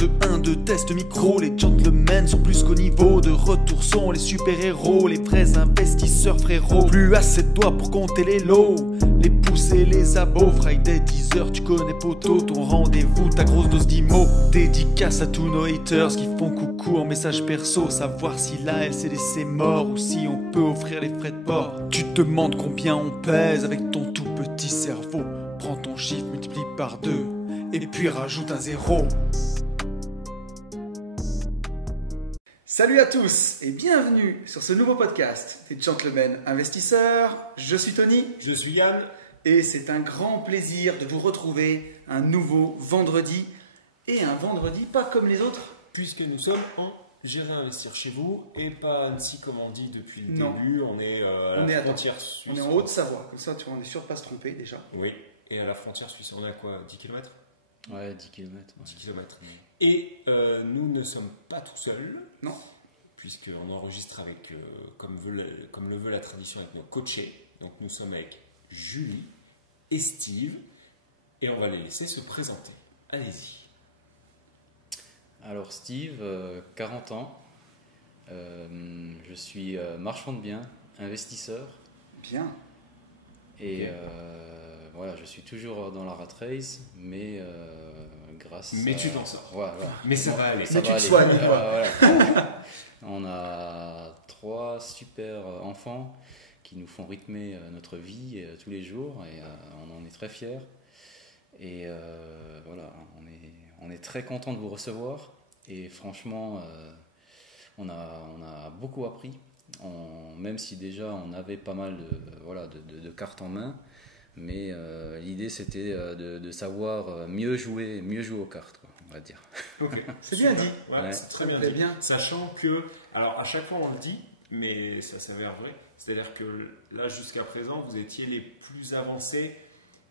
2 test micro, les gentlemen sont plus qu'au niveau. De retour sont les super-héros, les vrais investisseurs frérot. Plus assez de doigts pour compter les lots, les pouces et les abos. Friday 10h, tu connais poto, ton rendez-vous, ta grosse dose d'IMO. Dédicace à tous nos haters qui font coucou en message perso. Savoir si la LCD c'est mort ou si on peut offrir les frais de port. Tu te demandes combien on pèse avec ton tout petit cerveau. Prends ton chiffre, multiplie par 2 et puis rajoute un 0. Salut à tous et bienvenue sur ce nouveau podcast des Gentlemen Investisseurs. Je suis Tony. Je suis Yann. Et c'est un grand plaisir de vous retrouver un nouveau vendredi. Et un vendredi pas comme les autres. Puisque nous sommes en Gérer Investir chez vous et pas Annecy comme on dit depuis le début. On est à la frontière suisse. On est en Haute-Savoie, comme ça on est sûr de ne pas se tromper déjà. Oui, et à la frontière suisse, on est à quoi, 10 km? Ouais, 10 km. 10 km. Et nous ne sommes pas tout seuls. Non. Puisqu'on enregistre avec, comme le veut la tradition, avec nos coachés. Donc nous sommes avec Julie et Steve. Et on va les laisser se présenter. Allez-y. Alors Steve, 40 ans. Je suis marchand de biens, investisseur. Bien. Et voilà, je suis toujours dans la rat race, mais grâce Mais tu t'en sors. Voilà. Mais ça va aller. Mais tu te soignes. Voilà. On a 3 super enfants qui nous font rythmer notre vie tous les jours et on en est très fiers. Et voilà, on est très content de vous recevoir et franchement, on a beaucoup appris. Même si déjà on avait pas mal de cartes en main, mais l'idée c'était de savoir mieux jouer aux cartes, quoi, on va dire. Ok, c'est bien dit. Ouais, c'est très bien dit. Bien. Sachant que, alors à chaque fois on le dit, mais ça s'avère vrai. C'est-à-dire que là jusqu'à présent vous étiez les plus avancés,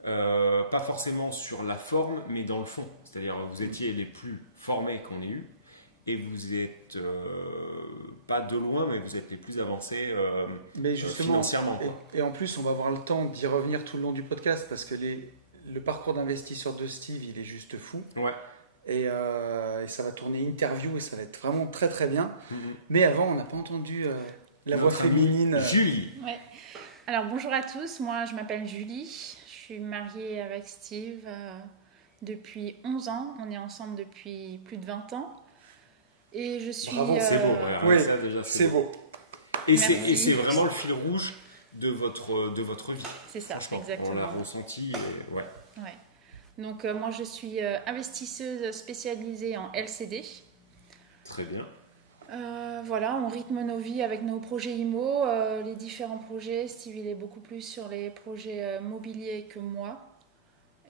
pas forcément sur la forme, mais dans le fond. C'est-à-dire vous étiez les plus formés qu'on ait eu, et vous êtes pas de loin, mais vous êtes les plus avancés mais justement, financièrement. Et en plus, on va avoir le temps d'y revenir tout le long du podcast parce que le parcours d'investisseur de Steve, il est juste fou. Ouais. Et ça va tourner interview et ça va être vraiment très très bien. Mais avant, on n'a pas entendu la voix féminine. Julie. Ouais. Alors bonjour à tous, moi je m'appelle Julie, je suis mariée avec Steve depuis 11 ans, on est ensemble depuis plus de 20 ans. Et je suis. Bravo, c'est beau. Oui, ça, déjà, c'est beau. Et c'est vraiment le fil rouge de votre vie. C'est ça, exactement. On l'a ressenti. Ouais. Donc moi je suis investisseuse spécialisée en LCD. Très bien. Voilà, on rythme nos vies avec nos projets IMO, les différents projets. Steve il est beaucoup plus sur les projets mobiliers que moi.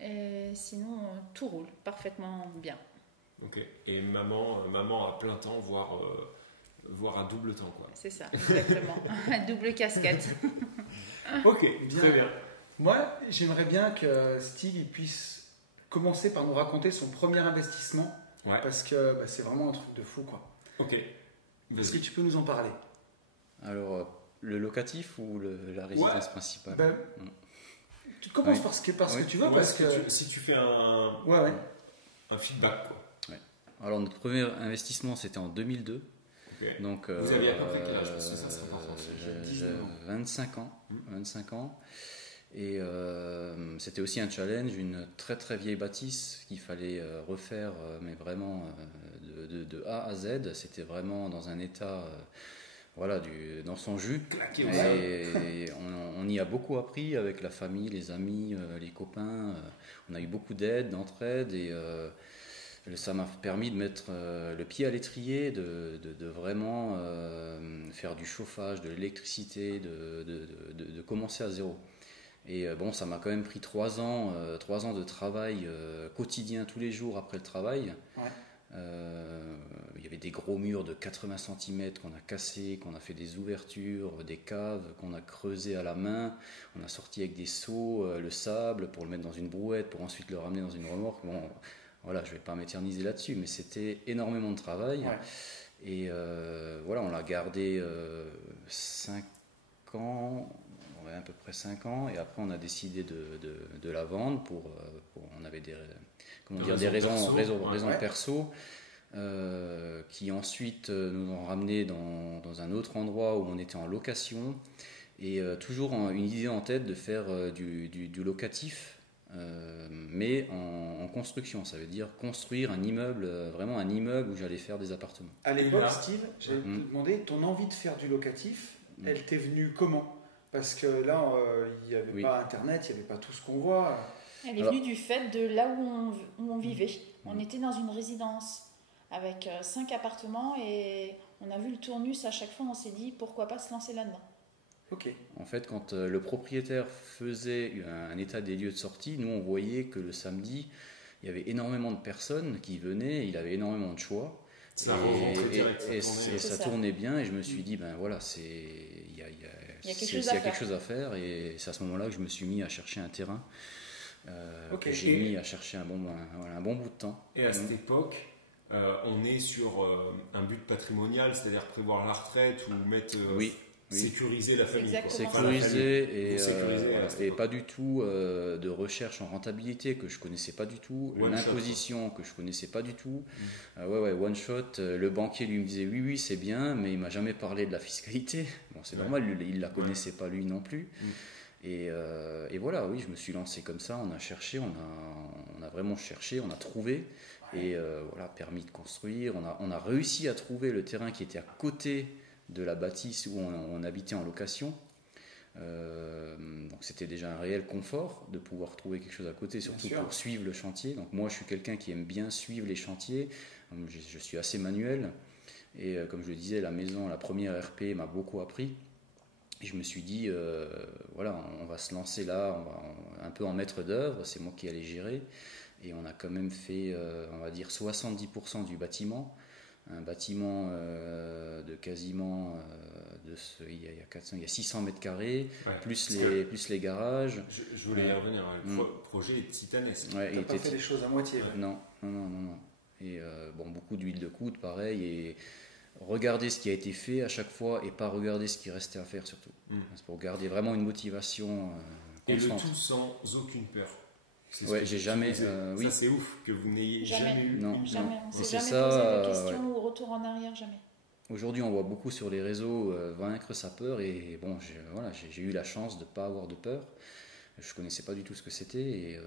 Et sinon tout roule parfaitement bien. Ok. Et maman à plein temps, voire à double temps, quoi. C'est ça, exactement. Double casquette. Ok, très bien. Moi, j'aimerais bien que Steve il puisse commencer par nous raconter son premier investissement, parce que c'est vraiment un truc de fou, quoi. Ok. Est-ce que tu peux nous en parler? Alors, le locatif ou la résidence principale? Tu commences parce que tu veux, parce que si tu fais un feedback, quoi. Alors notre premier investissement c'était en 2002. Okay. Donc, vous aviez à peu près quel âge? Parce que ça sera important. J'ai 25 ans. Et c'était aussi un challenge, une très très vieille bâtisse qu'il fallait refaire, mais vraiment de A à Z. C'était vraiment dans un état, dans son jus. Et on y a beaucoup appris avec la famille, les amis, les copains. On a eu beaucoup d'aide, d'entraide et ça m'a permis de mettre le pied à l'étrier, de vraiment faire du chauffage, de l'électricité, de commencer à zéro. Et ça m'a quand même pris 3 ans de travail quotidien tous les jours après le travail. Il y avait des gros murs de 80 cm qu'on a cassés, qu'on a fait des ouvertures, des caves qu'on a creusées à la main. On a sorti avec des seaux le sable pour le mettre dans une brouette, pour ensuite le ramener dans une remorque. Voilà, je ne vais pas m'éterniser là-dessus, mais c'était énormément de travail. Et on l'a gardé 5 ans, à peu près 5 ans, et après on a décidé de la vendre on avait des raisons perso. qui ensuite nous ont ramenés dans un autre endroit où on était en location. Et toujours une idée en tête de faire du locatif, mais en construction. Ça veut dire construire un immeuble, vraiment un immeuble où j'allais faire des appartements. À l'époque, Steve, j'allais te demander, ton envie de faire du locatif, elle t'est venue comment? Parce que là, il n'y avait pas Internet, il n'y avait pas tout ce qu'on voit. Elle est venue du fait de là où on vivait. On était dans une résidence avec 5 appartements et on a vu le tournus à chaque fois. On s'est dit pourquoi pas se lancer là-dedans. Ok. En fait, quand le propriétaire faisait un état des lieux de sortie, nous on voyait que le samedi, il y avait énormément de personnes qui venaient, il avait énormément de choix. Ça tournait bien et je me suis dit, ben voilà, il y a quelque chose à faire et c'est à ce moment-là que je me suis mis à chercher un terrain. Que j'ai mis à chercher un bon bout de temps. Et à cette époque, on est sur un but patrimonial, c'est-à-dire prévoir la retraite ou mettre sécuriser la famille. Sécuriser et pas du tout de recherche en rentabilité que je connaissais pas du tout, l'imposition que je connaissais pas du tout. One shot. Le banquier lui me disait oui c'est bien, mais il m'a jamais parlé de la fiscalité. Bon c'est normal, il la connaissait pas lui non plus. Et voilà, oui, je me suis lancé comme ça, on a cherché, on a vraiment cherché, on a trouvé, et permis de construire, on a réussi à trouver le terrain qui était à côté de la bâtisse où on habitait en location. Donc c'était déjà un réel confort de pouvoir trouver quelque chose à côté, surtout pour suivre le chantier. Donc moi je suis quelqu'un qui aime bien suivre les chantiers, je suis assez manuel, et comme je le disais, la première RP m'a beaucoup appris. Et je me suis dit, on va se lancer là, on va un peu en maître d'œuvre, c'est moi qui allais gérer. Et on a quand même fait, on va dire, 70% du bâtiment. Un bâtiment de quasiment, il y a 600 mètres carrés, plus les garages. Je voulais y revenir, le projet est titanesque. Tu n'as pas fait les choses à moitié. Non. Et beaucoup d'huile de coude, pareil, et regarder ce qui a été fait à chaque fois et pas regarder ce qui restait à faire surtout. C'est pour garder vraiment une motivation constante. Et le tout sans aucune peur. J'ai jamais. Ça c'est ouf que vous n'ayez jamais eu. Non, jamais. On s'est jamais posé la question ou retour en arrière, jamais. Aujourd'hui, on voit beaucoup sur les réseaux vaincre sa peur et j'ai eu la chance de ne pas avoir de peur. Je connaissais pas du tout ce que c'était et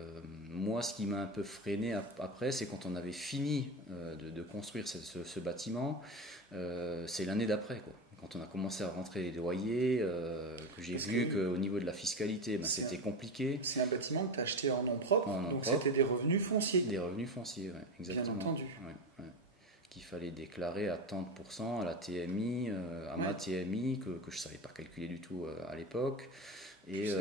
moi ce qui m'a un peu freiné après c'est quand on avait fini de construire ce bâtiment, c'est l'année d'après quoi. Quand on a commencé à rentrer les loyers, que j'ai vu qu'au niveau de la fiscalité c'était compliqué. C'est un bâtiment que tu as acheté en nom propre, donc c'était des revenus fonciers. Des revenus fonciers, ouais, exactement. Bien entendu. Ouais. Qu'il fallait déclarer à 30% à la TMI, ma TMI que je ne savais pas calculer du tout à l'époque. Et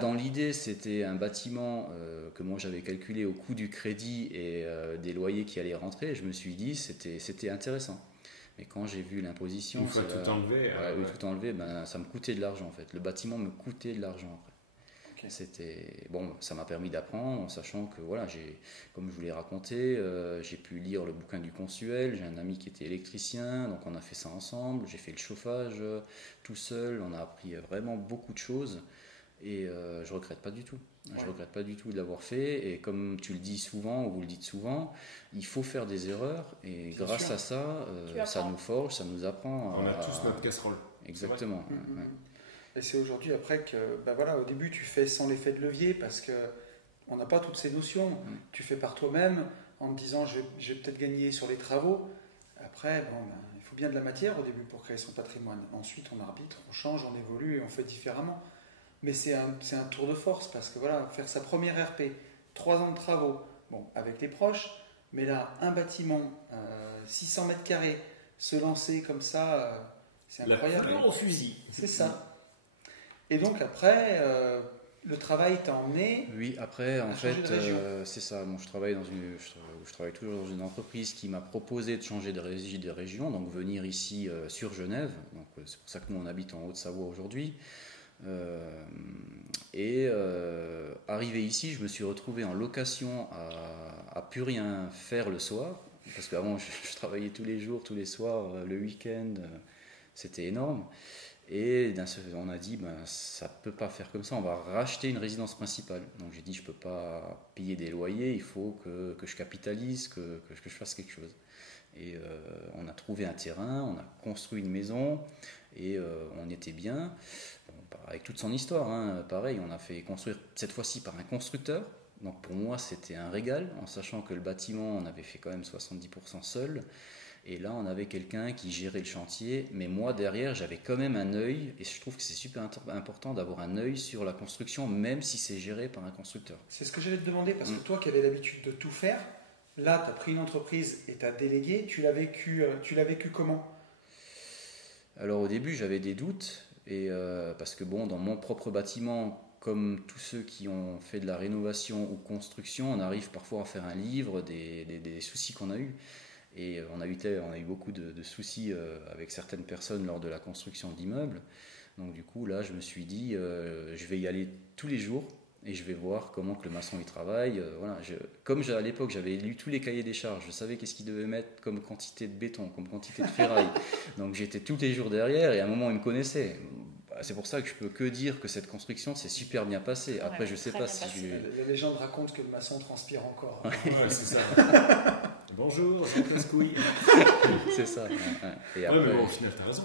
dans l'idée, c'était un bâtiment que moi j'avais calculé au coût du crédit et des loyers qui allaient rentrer. Et je me suis dit c'était intéressant. Mais quand j'ai vu l'imposition, une fois tout enlevé, ça me coûtait de l'argent en fait. Le bâtiment me coûtait de l'argent après. Ça m'a permis d'apprendre en sachant que comme je vous l'ai raconté, j'ai pu lire le bouquin du Consuel. J'ai un ami qui était électricien, donc on a fait ça ensemble. J'ai fait le chauffage tout seul. On a appris vraiment beaucoup de choses et je regrette pas du tout. Je regrette pas du tout de l'avoir fait. Et comme tu le dis souvent ou vous le dites souvent, il faut faire des erreurs et grâce à ça, ça nous forge, ça nous apprend. On a tous notre casserole. Exactement. Et c'est aujourd'hui après que, au début tu fais sans l'effet de levier parce que on n'a pas toutes ces notions. Tu fais par toi-même en te disant je vais peut-être gagner sur les travaux. Après, il faut bien de la matière au début pour créer son patrimoine. Ensuite, on arbitre, on change, on évolue et on fait différemment. Mais c'est un tour de force parce que faire sa première RP, 3 ans de travaux, avec les proches, mais là, un bâtiment, 600 mètres carrés, se lancer comme ça, c'est incroyable. La fleur au fusil. C'est ça. Et donc après, le travail t'a emmené. Oui, après, en fait, c'est ça. Je travaille je travaille toujours dans une entreprise qui m'a proposé de changer de région, donc venir ici sur Genève. Donc c'est pour ça que nous on habite en Haute-Savoie aujourd'hui. Arrivé ici, je me suis retrouvé en location à plus rien faire le soir, parce qu'avant je travaillais tous les jours, tous les soirs, le week-end, c'était énorme. Et on a dit, ça ne peut pas faire comme ça, on va racheter une résidence principale. Donc j'ai dit, je ne peux pas payer des loyers, il faut que je capitalise, que je fasse quelque chose. Et on a trouvé un terrain, on a construit une maison, et on était bien, avec toute son histoire. Hein, pareil, on a fait construire cette fois-ci par un constructeur. Donc pour moi, c'était un régal, en sachant que le bâtiment, on avait fait quand même 70% seul. Et là, on avait quelqu'un qui gérait le chantier, mais moi, derrière, j'avais quand même un œil, et je trouve que c'est super important d'avoir un œil sur la construction, même si c'est géré par un constructeur. C'est ce que j'allais te demander, parce que toi qui avais l'habitude de tout faire, là, tu as pris une entreprise et tu as délégué, tu l'as vécu comment? Alors au début, j'avais des doutes, parce que dans mon propre bâtiment, comme tous ceux qui ont fait de la rénovation ou construction, on arrive parfois à faire un livre des soucis qu'on a eus. Et on a eu beaucoup de soucis avec certaines personnes lors de la construction d'immeubles. Donc du coup, là, je me suis dit, je vais y aller tous les jours et je vais voir comment que le maçon y travaille. Voilà. Comme à l'époque, j'avais lu tous les cahiers des charges, je savais qu'est-ce qu'il devait mettre comme quantité de béton, comme quantité de ferraille. Donc j'étais tous les jours derrière et à un moment, il me connaissait. C'est pour ça que je peux que dire que cette construction s'est super bien passée. Après, Ouais, je sais pas si La légende raconte que le maçon transpire encore. Ouais, c'est ça. Bonjour, Jean-Claude Couille. c'est ça. Ouais. Et Ouais, après, mais bon, au final, t'as raison.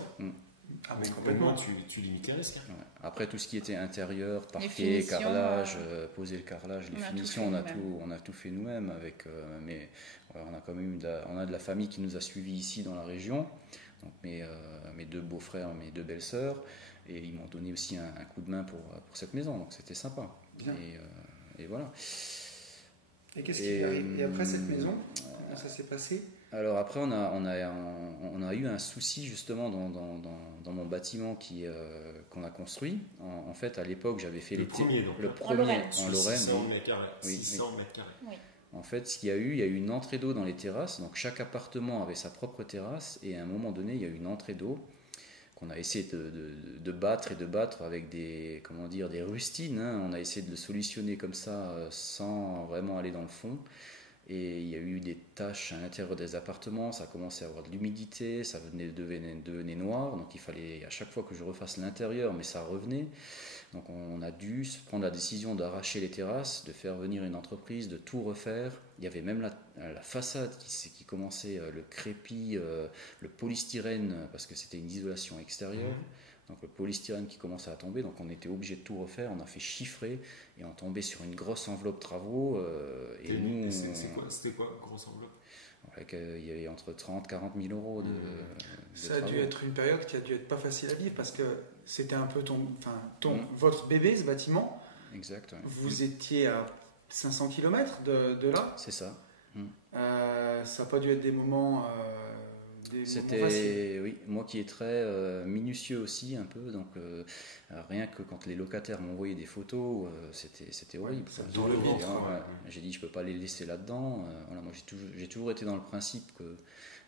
Ah, mais Complètement, complètement. tu limites les risques. ouais. Après, tout ce qui était intérieur, parquet, finitions, carrelage, poser le carrelage, les on a tout finitions, fait on a tout fait nous-mêmes. Avec, mais ouais, on a quand même on a de la famille qui nous a suivis ici dans la région. Donc mes deux beaux-frères, mes deux belles-sœurs. Et ils m'ont donné aussi un coup de main pour cette maison, donc c'était sympa. Bien. Et voilà. Et qu'est-ce qui arrive? Et après cette maison, comment ça s'est passé? Alors après, on a eu un souci justement dans mon bâtiment qu'on a construit. En fait, à l'époque, j'avais fait Le premier, donc. le En premier Lorraine. en Lorraine. 600 mètres carrés. Oui, 600 mètres carrés. Oui. En fait, il y a eu une entrée d'eau dans les terrasses. Donc chaque appartement avait sa propre terrasse. Et à un moment donné, il y a eu une entrée d'eau qu'on a essayé de battre avec des rustines. Hein. On a essayé de le solutionner comme ça sans vraiment aller dans le fond. Et il y a eu des taches à l'intérieur des appartements, ça a commencé à avoir de l'humidité, ça devenait noir, donc il fallait à chaque fois que je refasse l'intérieur, mais ça revenait. Donc on a dû se prendre la décision d'arracher les terrasses, de faire venir une entreprise, de tout refaire. Il y avait même la façade qui commençait, le crépi, le polystyrène, parce que c'était une isolation extérieure. Donc le polystyrène qui commençait à tomber, donc on était obligé de tout refaire, on a fait chiffrer et on tombait sur une grosse enveloppe travaux. C'était quoi, grosse enveloppe? Il y avait entre 30 et 40 000 euros de Ça a travaux. dû être une période qui a dû être pas facile à vivre parce que c'était un peu votre bébé, ce bâtiment. Exact. Ouais. Vous étiez à 500 km de là. C'est ça. Ça n'a pas dû être des moments faciles. C'était, oui, moi qui est très minutieux aussi un peu, donc rien que quand les locataires m'envoyaient des photos, c'était horrible. ça Dans le ventre, Ouais. ouais. J'ai dit je peux pas les laisser là-dedans. Voilà, moi j'ai toujours été dans le principe que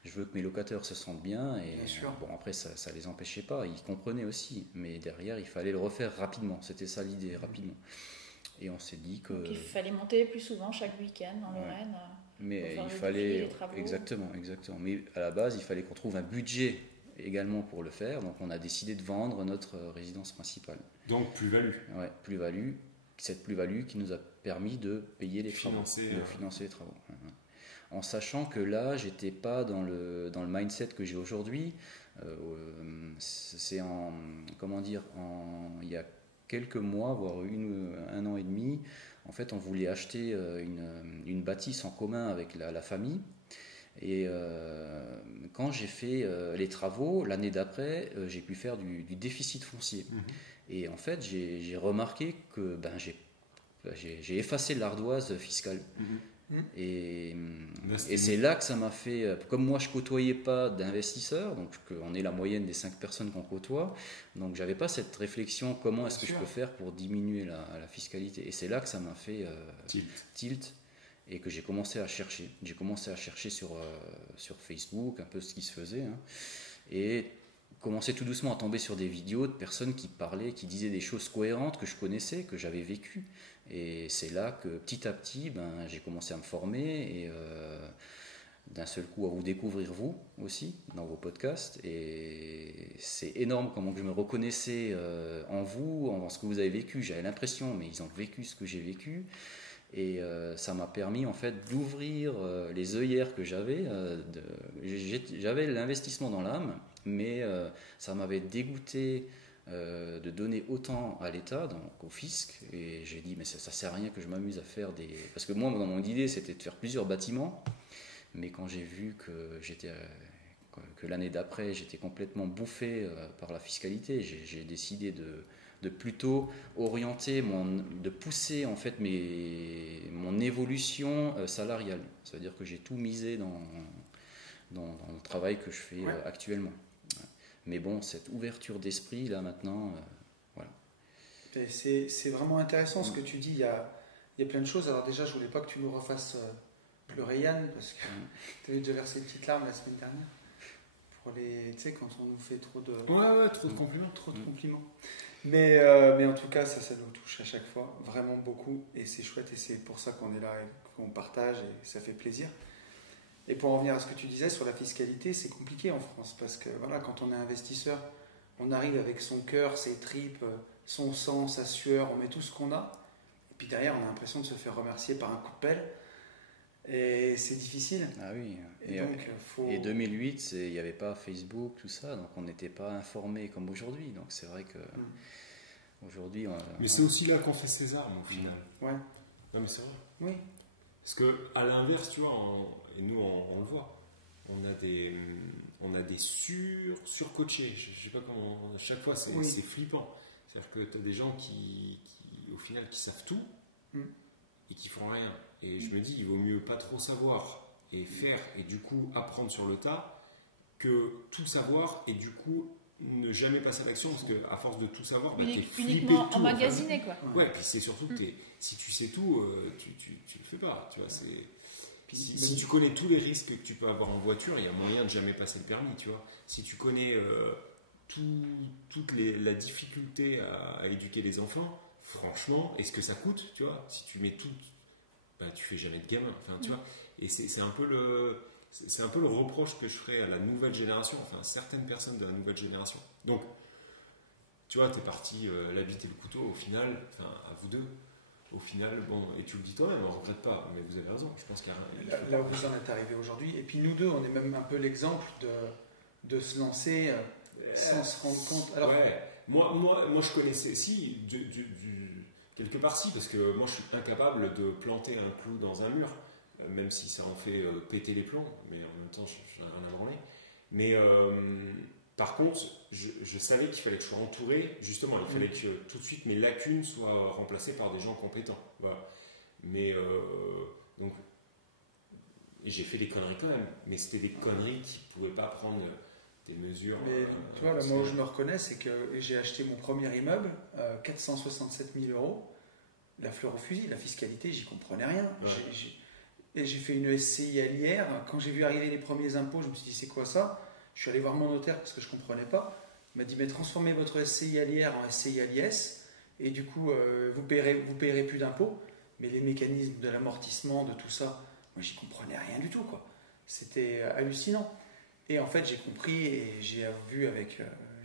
je veux que mes locataires se sentent bien et Bien sûr. bon après ça les empêchait pas, ils comprenaient aussi, mais derrière il fallait le refaire rapidement, c'était ça l'idée, rapidement. Et on s'est dit que Donc il fallait monter plus souvent chaque week-end en Lorraine. mais pour faire il le fallait défilé, les travaux. exactement. Mais à la base, il fallait qu'on trouve un budget également pour le faire. Donc, on a décidé de vendre notre résidence principale. Donc, plus-value. Ouais, plus-value. Cette plus-value qui nous a permis de payer les travaux, Financer, de financer les travaux. Ouais. En sachant que là, j'étais pas dans le mindset que j'ai aujourd'hui. C'est il y a quelques mois, voire un an et demi. En fait, on voulait acheter une bâtisse en commun avec la famille. Et quand j'ai fait les travaux, l'année d'après, j'ai pu faire du déficit foncier. Et en fait, j'ai remarqué que j'ai effacé l'ardoise fiscale. Et c'est là que ça m'a fait, comme moi je côtoyais pas d'investisseurs, donc on est la moyenne des 5 personnes qu'on côtoie, donc j'avais pas cette réflexion comment est-ce que je peux faire pour diminuer la fiscalité. Et c'est là que ça m'a fait tilt et que j'ai commencé à chercher. J'ai commencé à chercher sur Facebook un peu ce qui se faisait, hein, et commençais tout doucement à tomber sur des vidéos de personnes qui parlaient, qui disaient des choses cohérentes que je connaissais, que j'avais vécues. Et c'est là que petit à petit, j'ai commencé à me former d'un seul coup à vous découvrir vous aussi dans vos podcasts, et c'est énorme comment je me reconnaissais en vous, en ce que vous avez vécu. J'avais l'impression, mais ils ont vécu ce que j'ai vécu, et ça m'a permis en fait d'ouvrir les œillères que j'avais. J'avais l'investissement dans l'âme, mais ça m'avait dégoûté de donner autant à l'État, donc au fisc, et j'ai dit mais ça sert à rien que je m'amuse à faire des... Parce que moi dans mon idée c'était de faire plusieurs bâtiments, mais quand j'ai vu que l'année d'après j'étais complètement bouffé par la fiscalité, j'ai décidé de plutôt orienter, de pousser en fait mon évolution salariale. Ça veut dire que j'ai tout misé dans le travail que je fais actuellement. Mais bon, cette ouverture d'esprit, là, maintenant, voilà. Et c'est vraiment intéressant ce que tu dis. Il y a plein de choses. Alors déjà, je voulais pas que tu nous refasses pleurer Yann, parce que tu avais déjà versé une petite larme la semaine dernière. Tu sais, quand on nous fait trop de... Ouais, trop de compliments. Trop de compliments. Mais en tout cas, ça nous touche à chaque fois, vraiment beaucoup. Et c'est chouette, et c'est pour ça qu'on est là, et qu'on partage, et ça fait plaisir. Et pour en revenir à ce que tu disais sur la fiscalité, c'est compliqué en France parce que voilà, quand on est investisseur, on arrive avec son cœur, ses tripes, son sang, sa sueur, on met tout ce qu'on a. Et puis derrière, on a l'impression de se faire remercier par un coup de pelle. Et c'est difficile. Ah oui. Et 2008, il n'y avait pas Facebook, tout ça, donc on n'était pas informé comme aujourd'hui. Donc c'est vrai que aujourd'hui. Mais c'est aussi là qu'on fait ses armes au final. Ouais. Non mais c'est vrai. Oui. Parce que à l'inverse, tu vois, et nous on le voit, on a des surcoachés. Je sais pas comment. À chaque fois, c'est flippant. C'est-à-dire que tu as des gens qui au final, qui savent tout et qui font rien. Et je me dis, il vaut mieux pas trop savoir et faire, et du coup apprendre sur le tas, que tout savoir et du coup ne jamais passer à l'action, parce qu'à force de tout savoir, t'es flippé uniquement tout, emmagasiné, quoi. Ouais, puis c'est surtout que si tu sais tout, tu le fais pas. Tu vois, si tu connais tous les risques que tu peux avoir en voiture, il y a moyen de jamais passer le permis. Tu vois, si tu connais toute la difficulté à éduquer les enfants, franchement, est-ce que ça coûte, tu vois, si tu mets tout, tu fais jamais de gamin. Enfin, tu vois, et c'est un peu le reproche que je ferais à la nouvelle génération, enfin à certaines personnes de la nouvelle génération. Donc, tu vois, t'es parti la bite et le couteau au final, enfin à vous deux. Au final, bon, et tu le dis toi-même, on ne regrette pas, mais vous avez raison. Je pense qu'il y a là où vous en êtes arrivé aujourd'hui, et puis nous deux, on est même un peu l'exemple de se lancer sans se rendre compte. Alors, ouais, moi, je connaissais quelque part si, parce que moi, je suis incapable de planter un clou dans un mur, même si ça en fait péter les plombs, mais en même temps, je n'ai rien à branler. Mais par contre, je savais qu'il fallait que je sois entouré, justement, il fallait que tout de suite mes lacunes soient remplacées par des gens compétents. Voilà. Mais donc, j'ai fait des conneries quand même, mais c'était des conneries qui ne pouvaient pas prendre des mesures. Mais tu vois, là, moi où je me reconnais, c'est que j'ai acheté mon premier immeuble, 467 000 €, la fleur au fusil, la fiscalité, j'y comprenais rien. Ouais. Et j'ai fait une SCI à l'IR. Quand j'ai vu arriver les premiers impôts, je me suis dit, c'est quoi ça? Je suis allé voir mon notaire parce que je ne comprenais pas. Il m'a dit, mais transformez votre SCI à l'IR en SCI à l'IS, et du coup, vous payerez plus d'impôts. Mais les mécanismes de l'amortissement, de tout ça, moi, j'y comprenais rien du tout, quoi. C'était hallucinant. Et en fait, j'ai compris et j'ai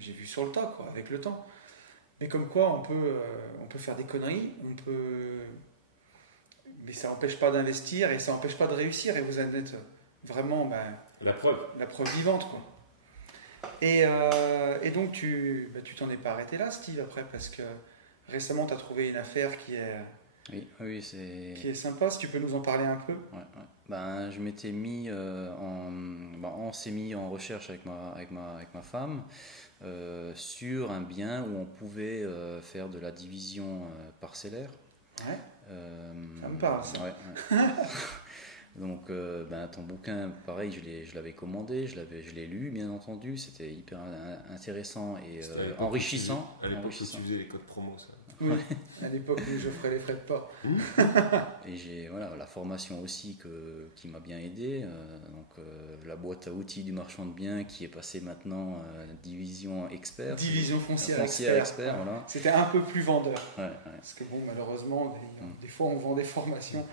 vu sur le tas, quoi, avec le temps. Mais comme quoi, on peut faire des conneries, mais ça n'empêche pas d'investir et ça n'empêche pas de réussir. Et vous en êtes vraiment la preuve vivante, quoi. Et donc, tu t'en es pas arrêté là, Steve, après, parce que récemment, tu as trouvé une affaire qui est sympa. Si tu peux nous en parler un peu. Ouais. Je m'étais mis on s'est mis en recherche avec ma femme sur un bien où on pouvait faire de la division parcellaire. Ouais. Ça me parle, ça. Ouais. Donc, ton bouquin, pareil, je l'avais commandé, je l'ai lu, bien entendu. C'était hyper intéressant et enrichissant. À l'époque où tu faisais les codes promo, ça. Oui, à l'époque où je ferais les frais de port. Et j'ai la formation aussi qui m'a bien aidé. La boîte à outils du marchand de biens qui est passée maintenant division expert. Division foncière expert. Voilà. C'était un peu plus vendeur. Ouais. Parce que bon, malheureusement, des fois on vend des formations.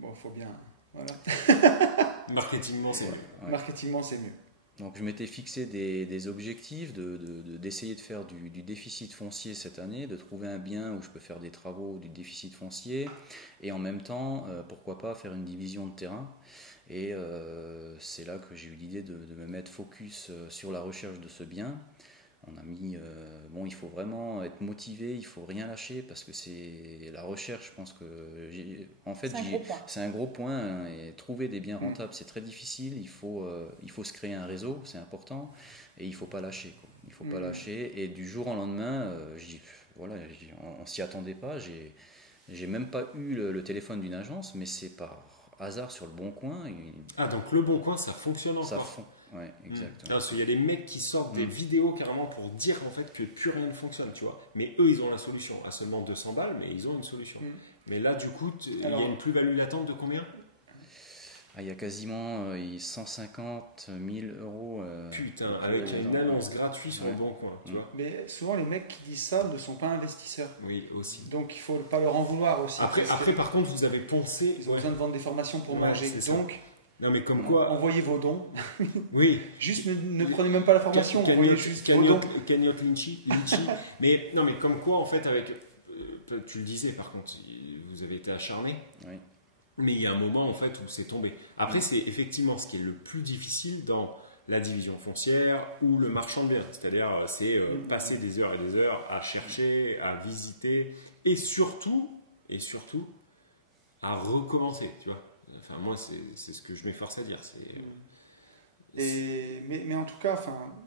Bon, faut bien Voilà. Marketingement, c'est mieux. Ouais. Marketingement, c'est mieux. Donc je m'étais fixé des objectifs d'essayer de faire du déficit foncier cette année, de trouver un bien où je peux faire des travaux du déficit foncier et en même temps, pourquoi pas faire une division de terrain. Et c'est là que j'ai eu l'idée de me mettre focus sur la recherche de ce bien. On a mis, il faut vraiment être motivé, il faut rien lâcher parce que c'est la recherche. Je pense que, c'est un gros point. Hein, et trouver des biens rentables, c'est très difficile. Il faut se créer un réseau, c'est important, et il faut pas lâcher. Quoi. Il faut pas lâcher. Et du jour au lendemain, on s'y attendait pas. J'ai même pas eu le téléphone d'une agence, mais c'est par hasard sur le Bon Coin. Ah, donc le Bon Coin, ça fonctionne encore. Ça fonctionne. Ouais, exactement. Parce qu'il y a des mecs qui sortent des vidéos carrément pour dire en fait que plus rien ne fonctionne, tu vois. Mais eux, ils ont la solution à seulement 200 balles, mais ils ont une solution. Mais là, du coup, il y a une plus-value latente de combien? Il y a quasiment 150 000 euros. Putain, avec une annonce gratuite sur le Bon Coin, tu vois. Mais souvent, les mecs qui disent ça ne sont pas investisseurs. Oui, aussi. Donc, il ne faut pas leur en vouloir aussi. Après par contre, vous avez poncé. Ils ont besoin de vendre des formations pour manger. Donc, non, mais comme quoi. Envoyez vos dons. Oui. Juste ne prenez même pas la formation. Envoyez juste vos dons. Cagnotte Litchi. Mais non, mais comme quoi, en fait, avec. Tu le disais, par contre, vous avez été acharné. Oui. Mais il y a un moment, en fait, où c'est tombé. Après, c'est effectivement ce qui est le plus difficile dans la division foncière ou le marchand de biens. C'est-à-dire, c'est passer des heures et des heures à chercher, à visiter et surtout, à recommencer, tu vois. Enfin, moi, c'est ce que je m'efforce à dire. Mais en tout cas,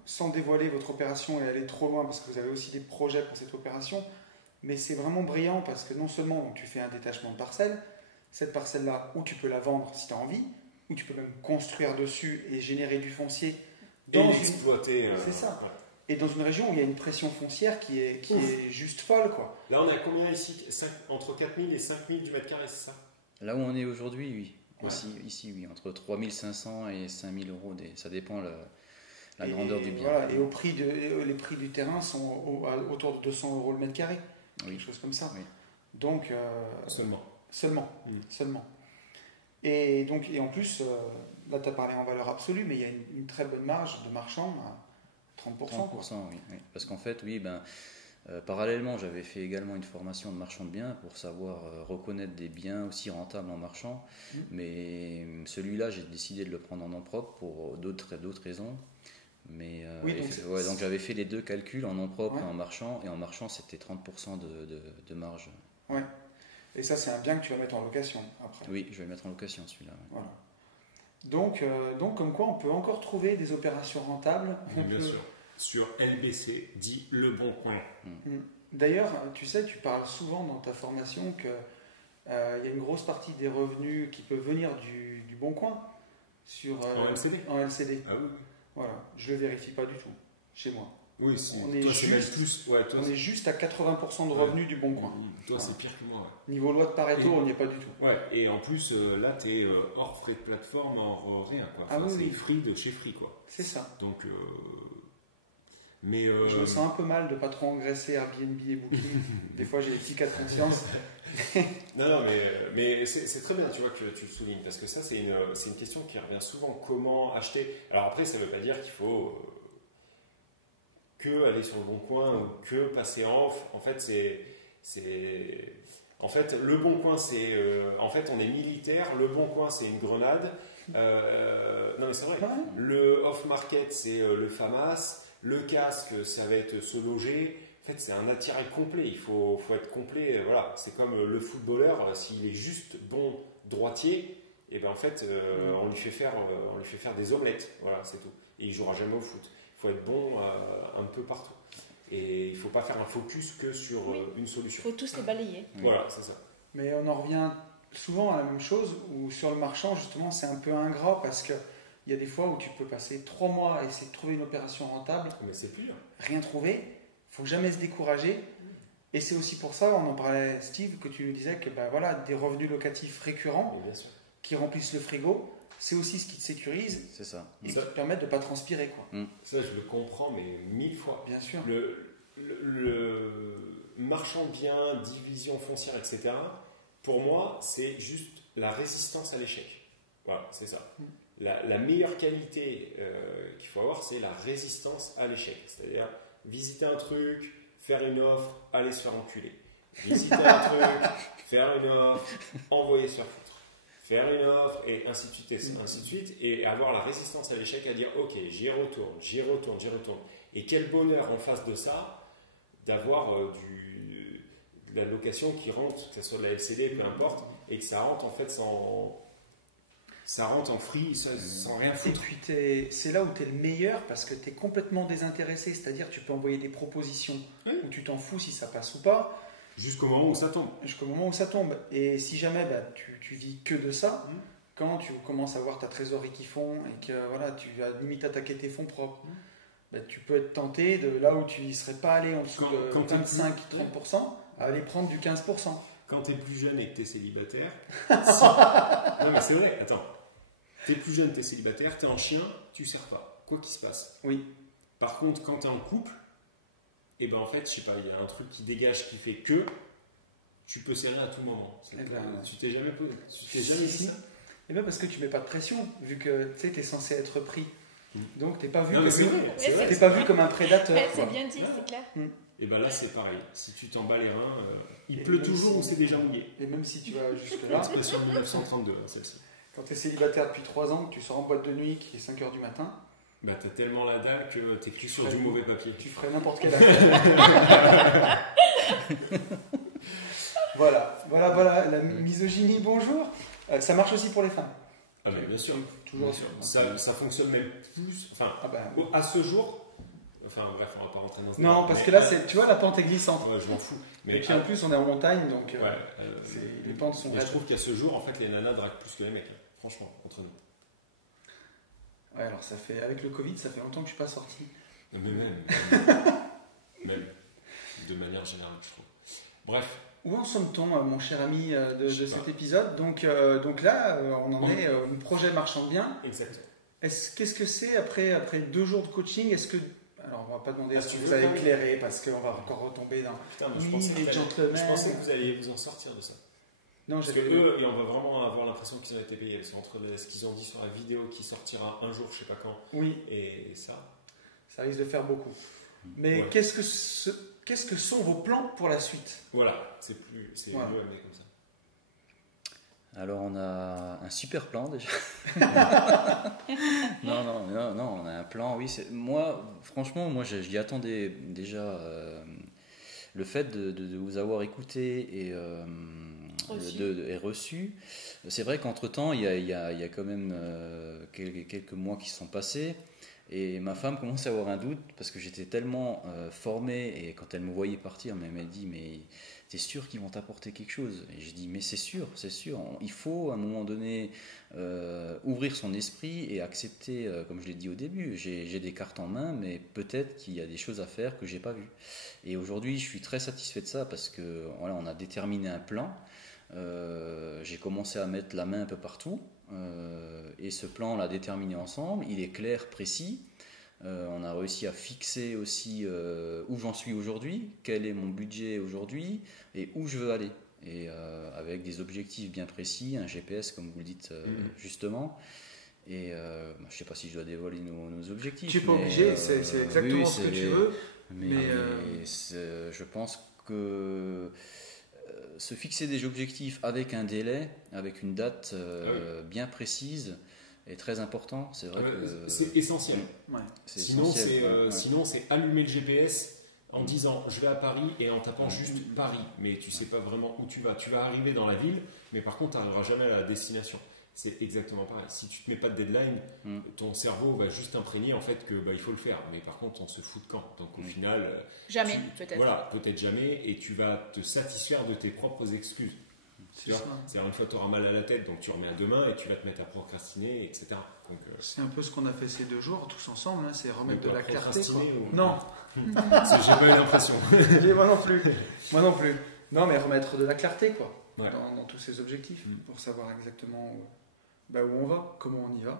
sans dévoiler votre opération et aller trop loin, parce que vous avez aussi des projets pour cette opération, mais c'est vraiment brillant parce que non seulement donc, tu fais un détachement de parcelle, cette parcelle-là, ou tu peux la vendre si tu as envie, ou tu peux même construire dessus et générer du foncier. Et l'exploiter. C'est ça. Ouais. Et dans une région où il y a une pression foncière qui est juste folle, quoi. Là, on a combien ici? Entre 4000 et 5000 du mètre carré, c'est ça? Là où on est aujourd'hui, oui. Ouais. Ici, oui. Entre 3500 et 5000 euros. Ça dépend la grandeur du bien. Voilà, et les prix du terrain sont autour de 200 euros le mètre carré. Oui. Quelque chose comme ça. Oui. Donc, Seulement. Et en plus, là tu as parlé en valeur absolue, mais il y a une très bonne marge de marchand à 30%. 30%, oui. Parce qu'en fait, parallèlement, j'avais fait également une formation de marchand de biens pour savoir reconnaître des biens aussi rentables en marchand. Mais celui-là, j'ai décidé de le prendre en nom propre pour d'autres raisons. Mais donc j'avais fait les deux calculs en nom propre et en marchand. Et en marchand, c'était 30% de marge. Ouais. Et ça, c'est un bien que tu vas mettre en location après. Oui, je vais le mettre en location celui-là. Ouais. Voilà. Donc, comme quoi, on peut encore trouver des opérations rentables. Bien sûr. Sur LBC, dit Le Bon Coin. D'ailleurs, tu sais, tu parles souvent dans ta formation qu'il y a une grosse partie des revenus qui peut venir du Bon Coin en LCD. En LCD. Ah oui. Voilà. Je ne le vérifie pas du tout chez moi. Oui, on est juste à 80% de revenus du Bon Coin. Toi, c'est pire que moi. Ouais. Niveau loi de Pareto, on n'y est pas du tout. Ouais, et en plus, là, tu es hors frais de plateforme, hors rien. Quoi. Enfin, c'est free de chez free, quoi. C'est ça. Donc, je me sens un peu mal de ne pas trop engraisser Airbnb et Booking. Des fois, j'ai des petits cas de conscience. Non, mais c'est très bien, tu vois, que tu le soulignes, parce que ça, c'est une question qui revient souvent. Comment acheter? Alors après, ça ne veut pas dire qu'il faut que aller sur le Bon Coin ou que passer en off. En fait, le Bon Coin, c'est en fait, on est militaire. Le Bon Coin, c'est une grenade. Non, mais c'est vrai. Le off-market, c'est le FAMAS. Le casque, ça va être se loger. En fait, c'est un attirail complet. Il faut être complet. Voilà, c'est comme le footballeur. S'il est juste bon droitier, et ben en fait, on lui fait faire des omelettes. Voilà, c'est tout. Et il jouera jamais au foot. Il faut être bon un peu partout. Et il ne faut pas faire un focus que sur une solution. Il faut tous les balayer. Voilà, c'est ça. Mais on en revient souvent à la même chose, où sur le marchand, justement, c'est un peu ingrat parce qu'il y a des fois où tu peux passer 3 mois à essayer de trouver une opération rentable. Mais c'est pire. Rien trouver. Il ne faut jamais se décourager. Et c'est aussi pour ça, on en parlait, Steve, que tu nous disais que des revenus locatifs récurrents qui remplissent le frigo, c'est aussi ce qui te sécurise. C'est ça. Et qui te permet de ne pas transpirer. Quoi. Ça, je le comprends, mais 1000 fois. Bien sûr. Le marchand de biens, division foncière, etc., pour moi, c'est juste la résistance à l'échec. Voilà, c'est ça. La meilleure qualité qu'il faut avoir, c'est la résistance à l'échec. C'est-à-dire visiter un truc, faire une offre, aller se faire enculer. Visiter un truc, faire une offre, envoyer se faire foutre. Faire une offre, et ainsi de suite, ainsi de suite. Et avoir la résistance à l'échec, à dire ok, j'y retourne. Et quel bonheur en face de ça, d'avoir de la location qui rentre, que ce soit de la LCD, peu importe, et que ça rentre en fait ça rentre en free, sans rien Et foutre. puis c'est là où tu es le meilleur parce que tu es complètement désintéressé, c'est-à-dire tu peux envoyer des propositions où tu t'en fous si ça passe ou pas. Jusqu'au moment où ça tombe. Jusqu'au moment où ça tombe. Et si jamais tu vis que de ça, quand tu commences à voir ta trésorerie qui fond et que voilà, tu vas limite attaquer tes fonds propres, tu peux être tenté de là où tu n'y serais pas allé en dessous de 25-30% à aller prendre du 15%. Quand tu es plus jeune et que tu es célibataire, non mais c'est vrai, attends. Tu es plus jeune, tu es célibataire, tu es en chien, tu sers pas, quoi qu'il se passe. Oui. Par contre, quand tu es en couple, et ben en fait, je sais pas, il y a un truc qui dégage qui fait que tu peux serrer à tout moment. Tu t'es jamais dit ça? Et bien parce que tu mets pas de pression, vu que tu es censé être pris. Donc t'es pas vu, comme un prédateur. C'est bien dit, c'est clair. Et ben là c'est pareil, si tu t'en bats les reins, il pleut toujours ou c'est déjà mouillé. Et même si tu vas jusque là, l'expression de 1932, celle-ci. Quand tu es célibataire depuis 3 ans, que tu sors en boîte de nuit qui est 5h du matin, bah t'as tellement la dalle que t'es plus sur du mauvais papier. Tu ferais n'importe quelle affaire. Voilà, la misogynie, bonjour. Ça marche aussi pour les femmes. Ah ben bien sûr. Toujours. Bien sûr. Ça fonctionne même plus, enfin, à ce jour. Enfin bref, on va pas rentrer dans ce Non, parce que là, tu vois, la pente est glissante. Ouais, je m'en fous. Mais et puis en plus, on est en montagne, donc les pentes sont raides. Je trouve qu'à ce jour, en fait, les nanas draguent plus que les mecs. Franchement, entre nous. Ouais, alors ça fait, avec le Covid, ça fait longtemps que je suis pas sorti. Mais même, de manière générale, je trouve. Bref. Où en sommes-t-on, mon cher ami, de cet épisode? Donc là, on en est au projet marchand bien. Exact. Qu'est-ce que c'est après 2 jours de coaching? Est-ce que alors on va pas demander à ce que vous allez éclairer parce qu'on va encore retomber dans les gentlemen. Je pensais que vous alliez vous en sortir de ça. Non, parce que eux, et on va vraiment avoir l'impression qu'ils ont été payés. Parce qu'entre ce qu'ils ont dit sur la vidéo qui sortira un jour, je sais pas quand, et ça risque de faire beaucoup. Mais qu'est-ce que sont vos plans pour la suite? Voilà, c'est mieux amené comme ça. Alors on a un super plan déjà. non, on a un plan. Oui, franchement, j'y attendais déjà. Le fait de vous avoir écouté et reçu. C'est vrai qu'entre-temps, il y a quand même quelques mois qui se sont passés. Et ma femme commence à avoir un doute parce que j'étais tellement formé, et quand elle me voyait partir, elle m'a dit mais t'es sûr qu'ils vont t'apporter quelque chose? Et je dis mais c'est sûr, il faut à un moment donné ouvrir son esprit et accepter, comme je l'ai dit au début, j'ai des cartes en main, mais peut-être qu'il y a des choses à faire que j'ai pas vues. Et aujourd'hui je suis très satisfait de ça parce que voilà, on a déterminé un plan. J'ai commencé à mettre la main un peu partout. Et ce plan on l'a déterminé ensemble, il est clair, précis. On a réussi à fixer aussi où j'en suis aujourd'hui, quel est mon budget aujourd'hui et où je veux aller, et avec des objectifs bien précis, un GPS comme vous le dites justement. Et je ne sais pas si je dois dévoiler nos objectifs. Tu n'es pas obligé, c'est exactement ce que tu veux. Mais je pense que se fixer des objectifs avec un délai, avec une date bien précise est très important. C'est vrai que c'est essentiel. Sinon, c'est allumer le GPS en disant je vais à Paris et en tapant juste Paris, mais tu sais pas vraiment où tu vas. Tu vas arriver dans la ville, mais par contre tu n'arriveras jamais à la destination. C'est exactement pareil. Si tu te mets pas de deadline, ton cerveau va juste imprégner en fait que il faut le faire. Mais par contre, on se fout de camp. Donc au final, jamais peut-être. Voilà, peut-être jamais, et tu vas te satisfaire de tes propres excuses. C'est-à-dire une fois tu auras mal à la tête, donc tu remets à demain et tu vas te mettre à procrastiner, etc. Donc, c'est un peu ce qu'on a fait ces 2 jours tous ensemble, hein, c'est remettre de la clarté. Ou... Non, j'ai pas eu l'impression. Moi non plus. Non, mais remettre de la clarté dans tous ces objectifs pour savoir exactement où on va, comment on y va.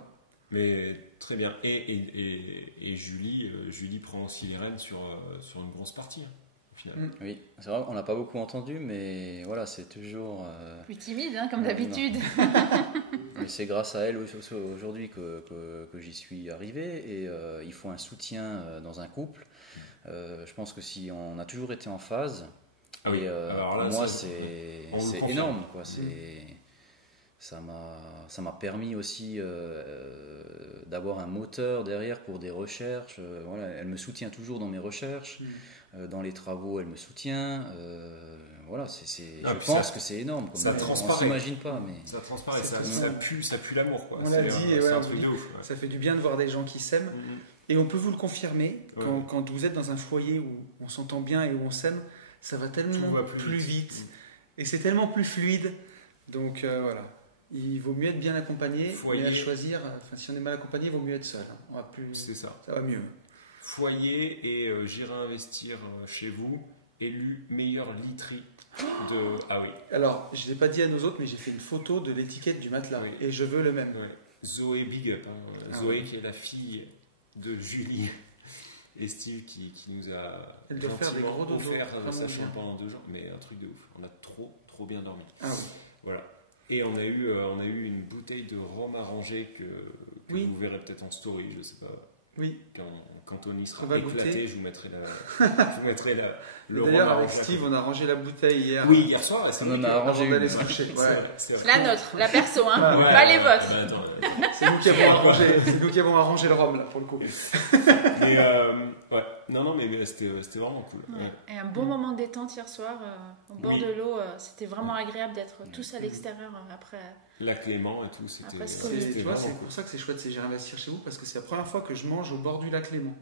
Mais très bien. Et Julie prend aussi les rênes sur une grosse partie. final. Oui, c'est vrai, on l'a pas beaucoup entendu, mais voilà, c'est toujours. Plus timide, hein, comme d'habitude. Mais c'est grâce à elle aujourd'hui que j'y suis arrivé et il faut un soutien dans un couple. Je pense que si on a toujours été en phase, Ah oui, alors là, pour moi ça, on le c'est confirme. énorme, quoi. Ça m'a permis aussi d'avoir un moteur derrière pour des recherches. Voilà, elle me soutient toujours dans mes recherches, dans les travaux, elle me soutient. Voilà, Ah, je puis pense ça- que c'est énorme. ça on transparaît. s'imagine pas, mais Ça transparaît, C'est ça, tout. ça pue l'amour, quoi. On l'a dit, C'est ouais, un on truc dit. de ouf. Ouais. Ça fait du bien de voir des gens qui s'aiment. Mhm. Et on peut vous le confirmer, Ouais. quand vous êtes dans un foyer où on s'entend bien et où on s'aime, ça va tellement Tout va plus vite. Mm. Et c'est tellement plus fluide. Donc voilà. Il vaut mieux être bien accompagné, Foyer. mais à choisir, enfin, si on est mal accompagné, il vaut mieux être seul. Hein. On va plus, C'est ça. ça va mieux. Foyer et j'irai investir chez vous, élu meilleure literie de. Ah oui, Alors, je ne l'ai pas dit à nos autres, mais j'ai fait une photo de l'étiquette du matelas. Oui. Et je veux le même. ouais. Zoé Big Up. Hein. Ah Zoé oui. qui est la fille de Julie et Steve qui nous a Elle doit faire des gros dodos, offert vraiment sa bien. chambre pendant 2 jours, mais un truc de ouf. On a trop bien dormi. Ah oui. Voilà. Et on a eu une bouteille de rhum arrangé que Oui. vous verrez peut-être en story, je sais pas. Oui. Quand Tony sera On va éclaté, goûter. je vous mettrai le rhum D'ailleurs, avec arrangé à Steve, côté. on a rangé la bouteille hier. Oui, hier soir, là, c'est On vrai en que- a arrangé Avant d'aller une. se coucher. C'est Ouais. vrai, c'est vrai. La nôtre, la perso, hein, Ouais, pas les ouais, vôtres. mais attends, C'est nous qui avons arrangé. C'est nous qui avons arrangé le rhum là pour le coup. mais ouais, non, mais c'était vraiment cool. Ouais. Ouais. Et un bon moment de détente hier soir, au bord Oui. de l'eau. C'était vraiment agréable d'être tous à l'extérieur après. La Clément et tout, c'était Après ce C'est- Covid. Tu vois, c'est vraiment cool. pour ça que c'est chouette, c'est J'irai investir chez vous parce que c'est la première fois que je mange au bord du lac Léman.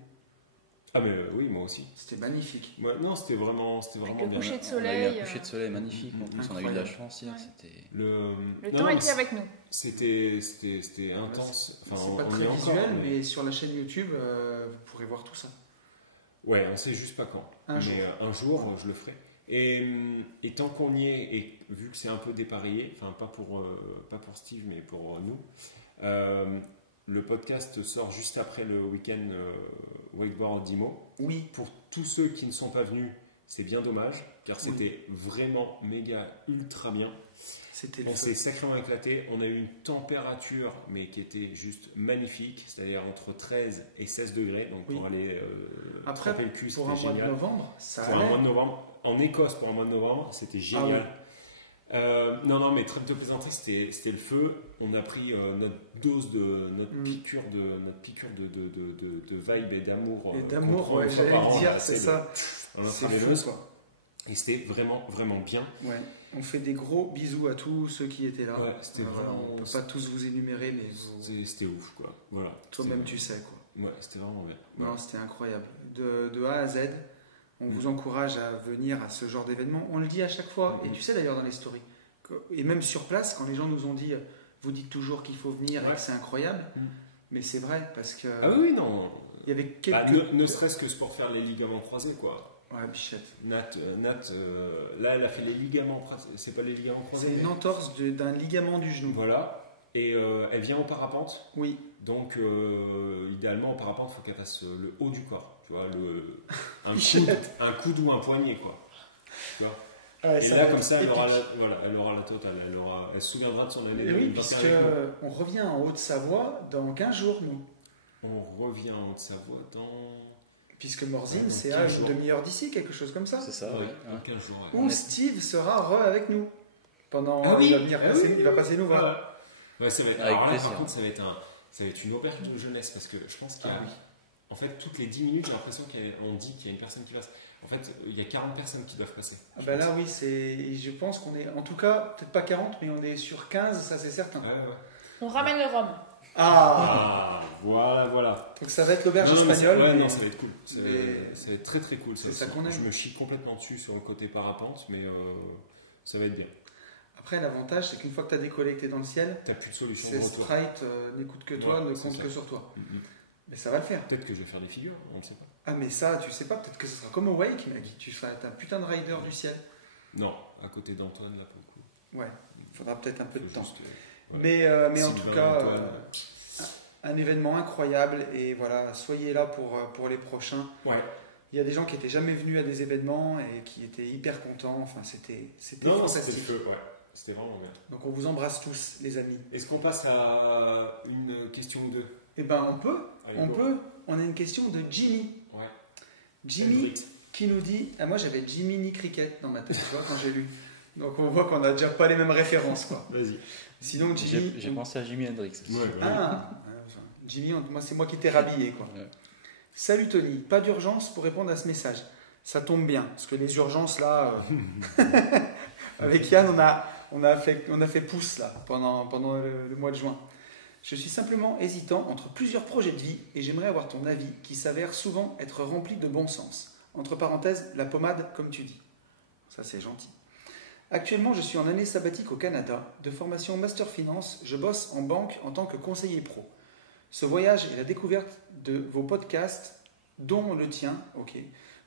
Ah, mais oui, moi aussi. C'était magnifique. Ouais, non, c'était vraiment Avec le bien. coucher de On a eu soleil. un coucher de soleil magnifique. En plus, on a eu de la Incroyable. chance hier. Ouais. C'était. Le Le non, temps mais était avec nous. C'était intense. Enfin, C'est pas on très est encore, visuel, mais sur la chaîne YouTube, vous pourrez voir tout ça. Ouais, on sait juste pas quand. Un mais jour. Un jour, je le ferai. Et tant qu'on y est, et vu que c'est un peu dépareillé, enfin pas pour Steve, mais pour nous, le podcast sort juste après le week-end wakeboard d'Imo. Oui, Pour tous ceux qui ne sont pas venus, c'est bien dommage, car c'était vraiment méga ultra bien. c'était le On feu. s'est sacrément éclaté. On a eu une température, mais qui était juste magnifique, c'est-à-dire entre 13 et 16 degrés. Donc Oui. pour aller Après, tremper le cul, pour c'était un mois de génial. novembre, ça Pour un allait. mois de novembre, en Écosse pour un mois de novembre, c'était génial. Non, mais trêve de plaisanterie, c'était le feu. On a pris notre dose de notre piqûre de vibe et d'amour. Et qu'on d'amour, prend ouais, une fois j'allais par an, le dire, là, c'est le- ça. dans C'est l'intraveineuse. fou, quoi. Et c'était vraiment bien. Ouais. On fait des gros bisous à tous ceux qui étaient là. Ouais, c'était Voilà, vraiment- on peut pas tous vous énumérer, mais C'était ouf, quoi. Voilà. toi-même C'était- tu sais, quoi. Ouais, c'était vraiment bien. Non, Ouais. c'était incroyable. De A à Z, on vous encourage à venir à ce genre d'événement. On le dit à chaque fois, et tu sais d'ailleurs dans les stories, et même sur place, quand les gens nous ont dit, vous dites toujours qu'il faut venir et Ouais. que c'est incroyable, Mm. mais c'est vrai, parce que Ah oui, non. il y avait Bah, quelques... ne serait-ce que pour faire les ligaments croisés, quoi. Ouais, bichette. Nat, là, elle a fait les ligaments croisés. C'est pas les ligaments croisés. C'est une mais- entorse d'un ligament du genou. Voilà. Et elle vient en parapente. Oui, Donc, idéalement, en parapente, il faut qu'elle fasse le haut du corps. Tu vois, un coude ou un poignet, quoi. Tu vois. Ouais, Et ça là, va comme être ça, elle aura, épique. elle aura la totale. Elle se souviendra de son année Et oui, 2021 puisque avec nous. on revient en Haute-Savoie dans 15 jours, nous. On revient en Haute-Savoie dans Puisque Morzine, Dans c'est 15 à une jours. demi-heure d'ici, quelque chose comme ça. C'est ça, ouais, oui. dans 15 jours. Ouais. Où Steve sera avec nous. Pendant, Ah oui, il va venir ah passer, oui, il va passer nous voir. Ouais, c'est vrai. Avec Alors là, plaisir. par contre, ça va être une auberge de jeunesse parce que je pense qu'il y a. Ah oui. En fait, toutes les 10 minutes, j'ai l'impression qu'on dit qu'il y a une personne qui passe. En fait, il y a 40 personnes qui doivent passer. Ah bah là, oui, je pense qu'on est, en tout cas, peut-être pas 40, mais on est sur 15, ça c'est certain. Ouais. On ramène le rhum. Ah, Ah, voilà. donc ça va être l'auberge Non, mais espagnole. ouais, mais- non, ça va être cool. Ça va, mais- ça va être très cool. C'est ça qu'on aime. Je me chie complètement dessus sur le côté parapente, mais ça va être bien. Après, l'avantage, c'est qu'une fois que tu as décollé, que tu es dans le ciel, T'as plus de solution c'est de retour. straight, n'écoute que toi, Ouais, ne c'est compte ça. que sur toi. Mhm. Mais ça va le faire. Peut-être que je vais faire des figures, on ne sait pas. Ah, mais ça, tu sais pas, peut-être que ce sera comme au Wake, Maggie. Tu seras un putain de rider du ciel. Non, à côté d'Antoine, là, pour le coup. Ouais, il faudra peut-être un peu de Faut temps. juste, ouais. Mais en Sylvain, tout cas, Antoine. un événement incroyable. Et voilà, soyez là pour les prochains. Ouais. Il Il y a des gens qui n'étaient jamais venus à des événements et qui étaient hyper contents. Enfin, c'était Non, fantastique. c'était le feu, ouais. C'était vraiment bien. Donc on vous embrasse tous, les amis. Est-ce qu'on passe à une question ou deux? Eh ben on peut. Allez, On go. peut. On a une question de Jimmy. Ouais. Jimmy qui nous dit... Ah, moi j'avais Jiminy Cricket dans ma tête, tu vois, quand j'ai lu. Donc on voit qu'on n'a déjà pas les mêmes références, quoi. Vas-y. Sinon Jimmy... J'ai pensé à Jimi Hendrix aussi. Ouais, ouais. Ah, Jimmy, moi c'est moi qui t'ai rhabillé, quoi. Ouais. Salut Tony, pas d'urgence pour répondre à ce message. Ça tombe bien, parce que les urgences là... avec Yann, on a fait pouce là pendant le mois de juin. Je suis simplement hésitant entre plusieurs projets de vie et j'aimerais avoir ton avis qui s'avère souvent être rempli de bon sens. Entre parenthèses, la pommade comme tu dis. Ça c'est gentil. Actuellement, je suis en année sabbatique au Canada, de formation Master Finance, je bosse en banque en tant que conseiller pro. Ce voyage et la découverte de vos podcasts, dont le tien,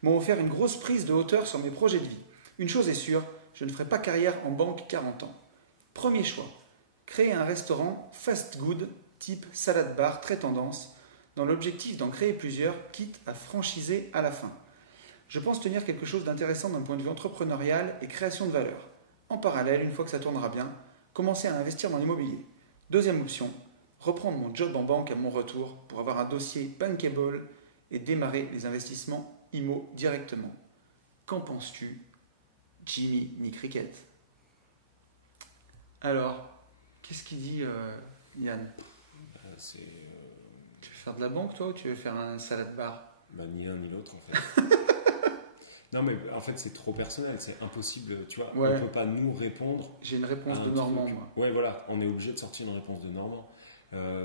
m'ont offert une grosse prise de hauteur sur mes projets de vie. Une chose est sûre, je ne ferai pas carrière en banque 40 ans. Premier choix, créer un restaurant fast food type salade bar très tendance, dans l'objectif d'en créer plusieurs, quitte à franchiser à la fin. Je pense tenir quelque chose d'intéressant d'un point de vue entrepreneurial et création de valeur. En parallèle, une fois que ça tournera bien, commencer à investir dans l'immobilier. Deuxième option, reprendre mon job en banque à mon retour pour avoir un dossier bankable et démarrer les investissements IMO directement. Qu'en penses-tu, Jiminy Cricket? Alors, qu'est-ce qu'il dit Yann? Tu veux faire de la banque toi ou tu veux faire un salade bar? Bah, ni l'un ni l'autre en fait. Non mais en fait c'est trop personnel, c'est impossible, tu vois, Ouais. on ne peut pas nous répondre. J'ai une réponse à un de Normand, truc. moi. Ouais voilà, on est obligé de sortir une réponse de Normand.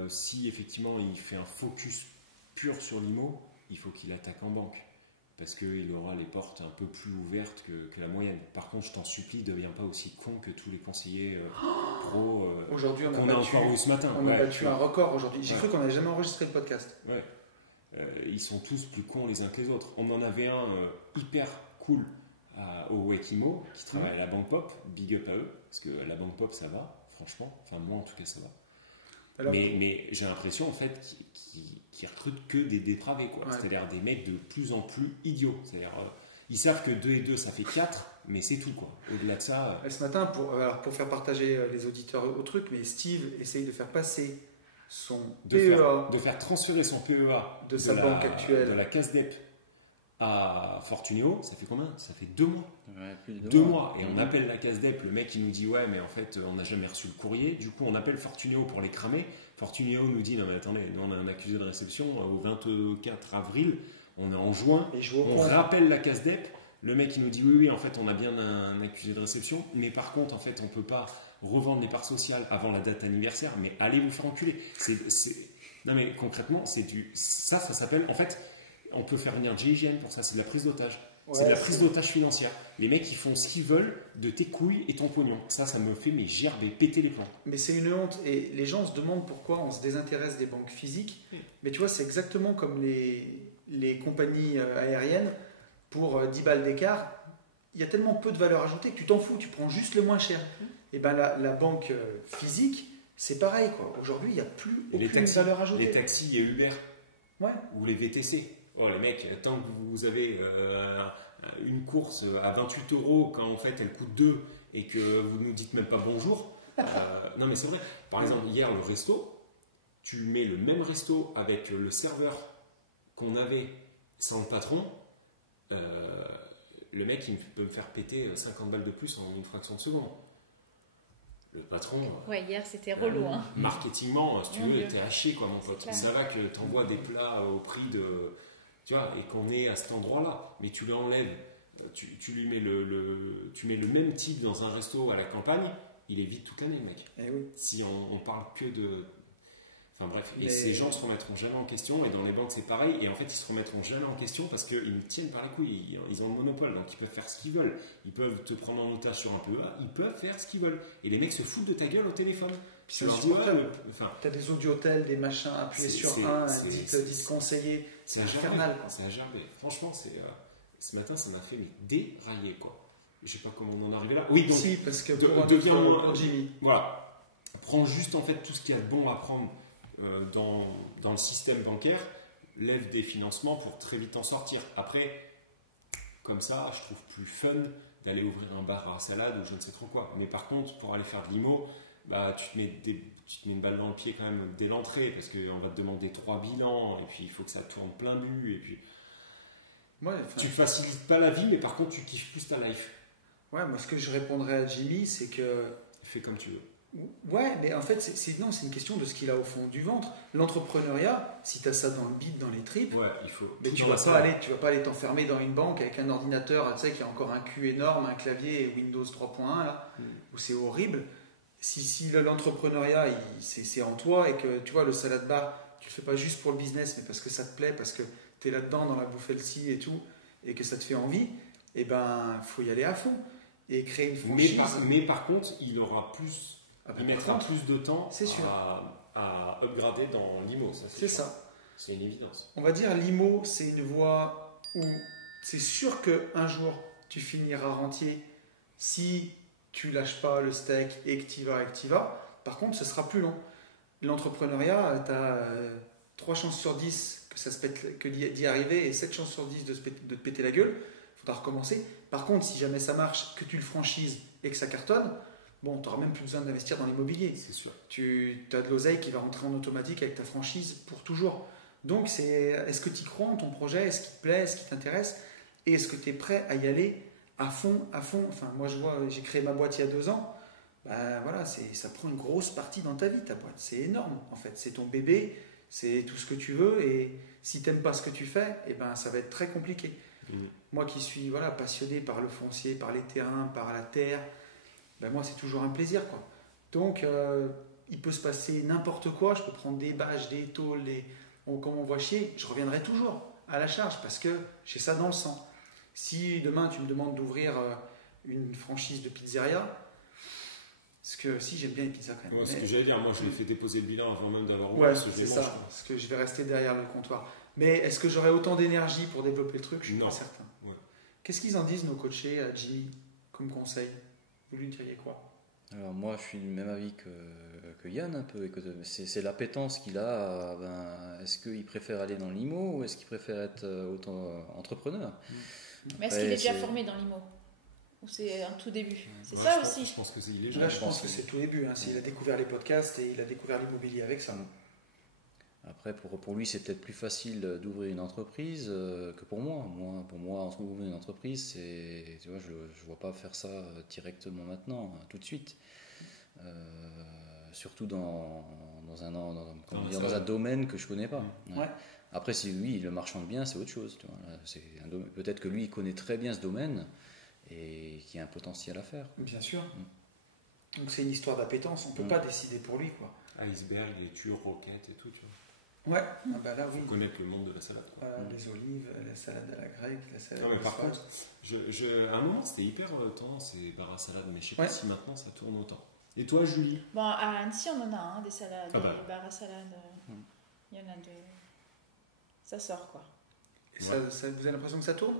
Si effectivement il fait un focus pur sur l'IMO, il faut qu'il attaque en banque. Parce qu'il aura les portes un peu plus ouvertes que la moyenne. Par contre, je t'en supplie, ne deviens pas aussi con que tous les conseillers pro Aujourd'hui, qu'on a encore eu ce matin. On a Ouais, battu tu un vois. record aujourd'hui. J'ai Ouais. cru qu'on n'avait jamais enregistré le podcast. Ouais. Ils sont tous plus cons les uns que les autres. On en avait un hyper cool au Wekimo qui travaille à la Banque Pop. Big up à eux, parce que la Banque Pop ça va, franchement. Enfin, moi en tout cas ça va. Alors, Mais j'ai l'impression en fait qu'ils recrutent que des dépravés, quoi. Ouais. C'est-à-dire des mecs de plus en plus idiots. C'est-à-dire, ils savent que 2 et 2 ça fait 4, mais c'est tout, quoi. Au-delà de ça. ce matin, pour faire partager les auditeurs au truc, mais Steve essaye de faire passer son PEA De faire transférer son PEA de sa banque actuelle. de la CASDEP à Fortuneo, ça fait combien? Ça fait 2 mois. Ouais, plus de 2 mois. Et on appelle la CASDEP, le mec il nous dit ouais mais en fait on n'a jamais reçu le courrier. Du coup on appelle Fortuneo pour les cramer. Fortuneo nous dit non mais attendez, nous on a un accusé de réception au 24 avril, on est en juin, Et je joue au on con. rappelle la CASDEP. Le mec il nous dit oui en fait on a bien un accusé de réception, mais par contre en fait on peut pas revendre les parts sociales avant la date anniversaire, mais allez vous faire enculer. Non mais concrètement ça s'appelle en fait on peut faire venir GIGN pour ça, c'est de la prise d'otage. C'est de la prise d'otage financière. Les mecs, ils font ce qu'ils veulent de tes couilles et ton pognon. Ça me fait gerber, péter les plombs. Mais c'est une honte. Et les gens se demandent pourquoi on se désintéresse des banques physiques. Mais tu vois, c'est exactement comme les compagnies aériennes. Pour 10 balles d'écart, il y a tellement peu de valeur ajoutée que tu t'en fous, tu prends juste le moins cher. Et ben la banque physique, c'est pareil, quoi. Aujourd'hui, il n'y a plus Et aucune valeur ajoutée. les taxis et Uber, Ouais. ou les VTC. Oh les mecs, tant que vous avez une course à 28 € quand en fait elle coûte 2 et que vous nous dites même pas bonjour. Non mais c'est vrai. Par exemple, hier le resto, tu mets le même resto avec le serveur qu'on avait sans le patron. Le mec il peut me faire péter 50 balles de plus en une fraction de seconde. Le patron. Ouais, hier c'était relou. Hein. Marketingement, si tu Mon veux, Dieu. t'es à chier quoi mon pote. clair. Ça va que t'envoies des plats au prix de. Tu vois, et qu'on est à cet endroit-là. Mais tu l'enlèves, tu lui mets tu mets le même type dans un resto à la campagne, il est vide toute l'année le mec. Eh oui. Si on parle que de. Enfin bref, et Mais- ces gens se remettront jamais en question, et dans les banques c'est pareil, et en fait ils se remettront jamais en question parce qu'ils nous tiennent par les couilles, ils ont le monopole, donc ils peuvent faire ce qu'ils veulent, ils peuvent te prendre en otage sur un PEA, ils peuvent faire ce qu'ils veulent, et les mecs se foutent de ta gueule au téléphone. Puis Tu c'est leur dis, insupportable. ouais, enfin, T'as des audiotels, des machins, appuyez C'est- sur c'est- un, c'est- dites c'est- conseiller. c'est infernal, infernal, quoi. c'est à gerber. Franchement, ce matin ça m'a fait dérailler quoi. Je sais pas comment on en est arrivé là. Oui, donc Si, parce que de- pour, deviens- pour Jimmy. voilà, prends juste en fait tout ce qu'il y a de bon à prendre dans le système bancaire, lève des financements pour très vite en sortir. Après, comme ça, je trouve plus fun d'aller ouvrir un bar à salade ou je ne sais trop quoi. Mais par contre, pour aller faire de l'IMO, bah, tu te mets une balle dans le pied quand même dès l'entrée parce qu'on va te demander 3 bilans et puis il faut que ça tourne plein but et puis tu te facilites pas la vie mais par contre tu kiffes plus ta life. Ouais, moi ce que je répondrais à Jimmy, c'est que... Fais comme tu veux. Ouais, mais en fait, c'est une question de ce qu'il a au fond du ventre. L'entrepreneuriat, si tu as ça dans le bide, dans les tripes, ouais, il faut mais tu vas pas aller t'enfermer dans une banque avec un ordinateur, tu sais, qui a encore un cul énorme, un clavier et Windows 3.1 là, où c'est horrible. Si l'entrepreneuriat, c'est en toi et que tu vois, le salad bar, tu le fais pas juste pour le business, mais parce que ça te plaît, parce que tu es là-dedans dans la bouffe healthy et tout, et que ça te fait envie, et ben, faut y aller à fond et créer une franchise. Mais par contre, il aura plus, il mettra plus de temps à upgrader dans l'IMO. C'est ça. C'est une évidence. On va dire l'IMO, c'est une voie où c'est sûr qu'un jour, tu finiras rentier si tu lâches pas le steak et que tu vas. Par contre, ce sera plus long. L'entrepreneuriat, tu as 3 chances sur 10 que ça se pète, que d'y arriver et 7 chances sur 10 de te péter la gueule. Il faudra recommencer. Par contre, si jamais ça marche, que tu le franchises et que ça cartonne, bon, tu n'auras même plus besoin d'investir dans l'immobilier. C'est sûr. Tu as de l'oseille qui va rentrer en automatique avec ta franchise pour toujours. Donc, est-ce que tu y crois en ton projet? Est-ce qu'il te plaît? Est-ce qu'il t'intéresse? Et est-ce que tu es prêt à y aller à fond? Enfin, moi, je vois, j'ai créé ma boîte il y a 2 ans. Bah, voilà, ça prend une grosse partie dans ta vie, ta boîte. C'est énorme, en fait. C'est ton bébé, c'est tout ce que tu veux. Et si tu n'aimes pas ce que tu fais, eh ben, ça va être très compliqué. Moi qui suis passionné par le foncier, par les terrains, par la terre, ben moi, c'est toujours un plaisir, quoi. Donc, il peut se passer n'importe quoi. Je peux prendre des bâches, des tôles, comme on voit chier. Je reviendrai toujours à la charge parce que j'ai ça dans le sang. Si demain, tu me demandes d'ouvrir une franchise de pizzeria, parce que si j'aime bien les pizzas quand même. Ouais, ce que j'allais dire, moi, je l'ai fait déposer le bilan avant même d'avoir ouvert. Ouais, c'est ça. Parce que je vais rester derrière le comptoir. Mais est-ce que j'aurai autant d'énergie pour développer le truc? Je suis pas certain. Ouais. Qu'est-ce qu'ils en disent, nos coachés, à Jimmy, comme conseil? Vous lui diriez quoi? Alors moi, je suis du même avis que Yann un peu. C'est l'appétence qu'il a. Est-ce qu'il préfère aller dans l'IMO ou est-ce qu'il préfère être auto-entrepreneur? Mais est-ce qu'il est déjà formé dans l'IMO? Ou c'est un tout début? C'est ça aussi. Je pense que c'est illégal. Là, je pense que c'est tout début. Il a découvert les podcasts et il a découvert l'immobilier avec ça. Après, pour lui, c'est peut-être plus facile d'ouvrir une entreprise que pour moi. Pour moi, ouvrir une entreprise, tu vois, je ne vois pas faire ça directement maintenant, tout de suite. Surtout dans un domaine que je ne connais pas. Ouais. Après, si lui, il le marchande bien, c'est autre chose. Tu vois. Peut-être que lui, il connaît très bien ce domaine et qu'il y a un potentiel à faire. Bien sûr. Donc c'est une histoire d'appétence. On ne peut pas décider pour lui, quoi. Iceberg, les tuyaux, roquettes et tout, tu vois. Ouais, là oui. Il faut connaître le monde de la salade. Voilà, les olives, la salade à la grecque, la salade. Non, mais par contre, à un moment c'était hyper tendance ces bars à salade, mais je sais pas si maintenant ça tourne autant. Et toi, Julie? Bon, à Annecy, on en a des salades, des bars à salade. Il y en a deux. Ça sort, quoi. Et ça, vous avez l'impression que ça tourne?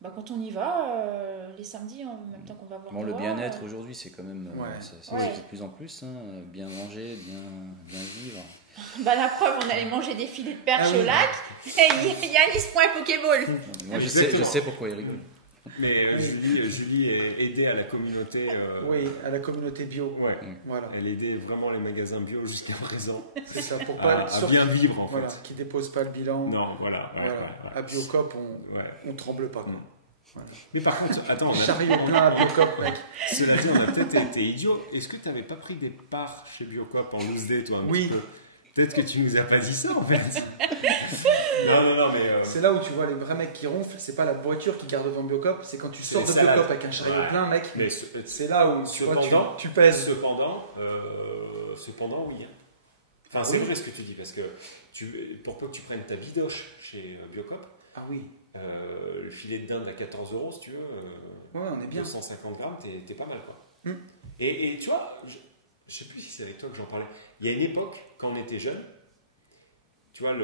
Bah, quand on y va, les samedis, en même temps qu'on va voir. Bon, le bien-être aujourd'hui, c'est quand même c'est de plus en plus. Bien manger, bien vivre. Bah, la preuve, on allait manger des filets de perche au lac et Yann il se prend un Pokéball. Moi, je sais pourquoi il rigole. Mais Julie est aidée à la communauté. Oui, à la communauté bio. Ouais. Voilà. Elle aidait vraiment les magasins bio jusqu'à présent. C'est ça, pour pas à bien vivre en fait. Voilà, qui déposent pas le bilan. Non, voilà. À Biocop, on tremble pas. Voilà. Mais par contre, attends. Chariot plein à Biocop, mec. Cela dit, on a peut-être été idiots. Est-ce que tu n'avais pas pris des parts chez Biocop en loose day, toi, un petit peu? Peut-être que tu nous as pas dit ça en fait. non, mais. C'est là où tu vois les vrais mecs qui ronflent, c'est pas la voiture qui garde devant Biocop, c'est quand tu sors de Biocop avec un chariot plein, mec. Mais c'est là où tu pèses. Cependant, oui. Enfin, c'est vrai ce que tu dis, parce que pour peu que tu prennes ta bidoche chez Biocop, le filet de dinde à 14 €, si tu veux, on est bien. 250 grammes, t'es pas mal, quoi. Et tu vois, je sais plus si c'est avec toi que j'en parlais. Il y a une époque, quand on était jeune, tu vois,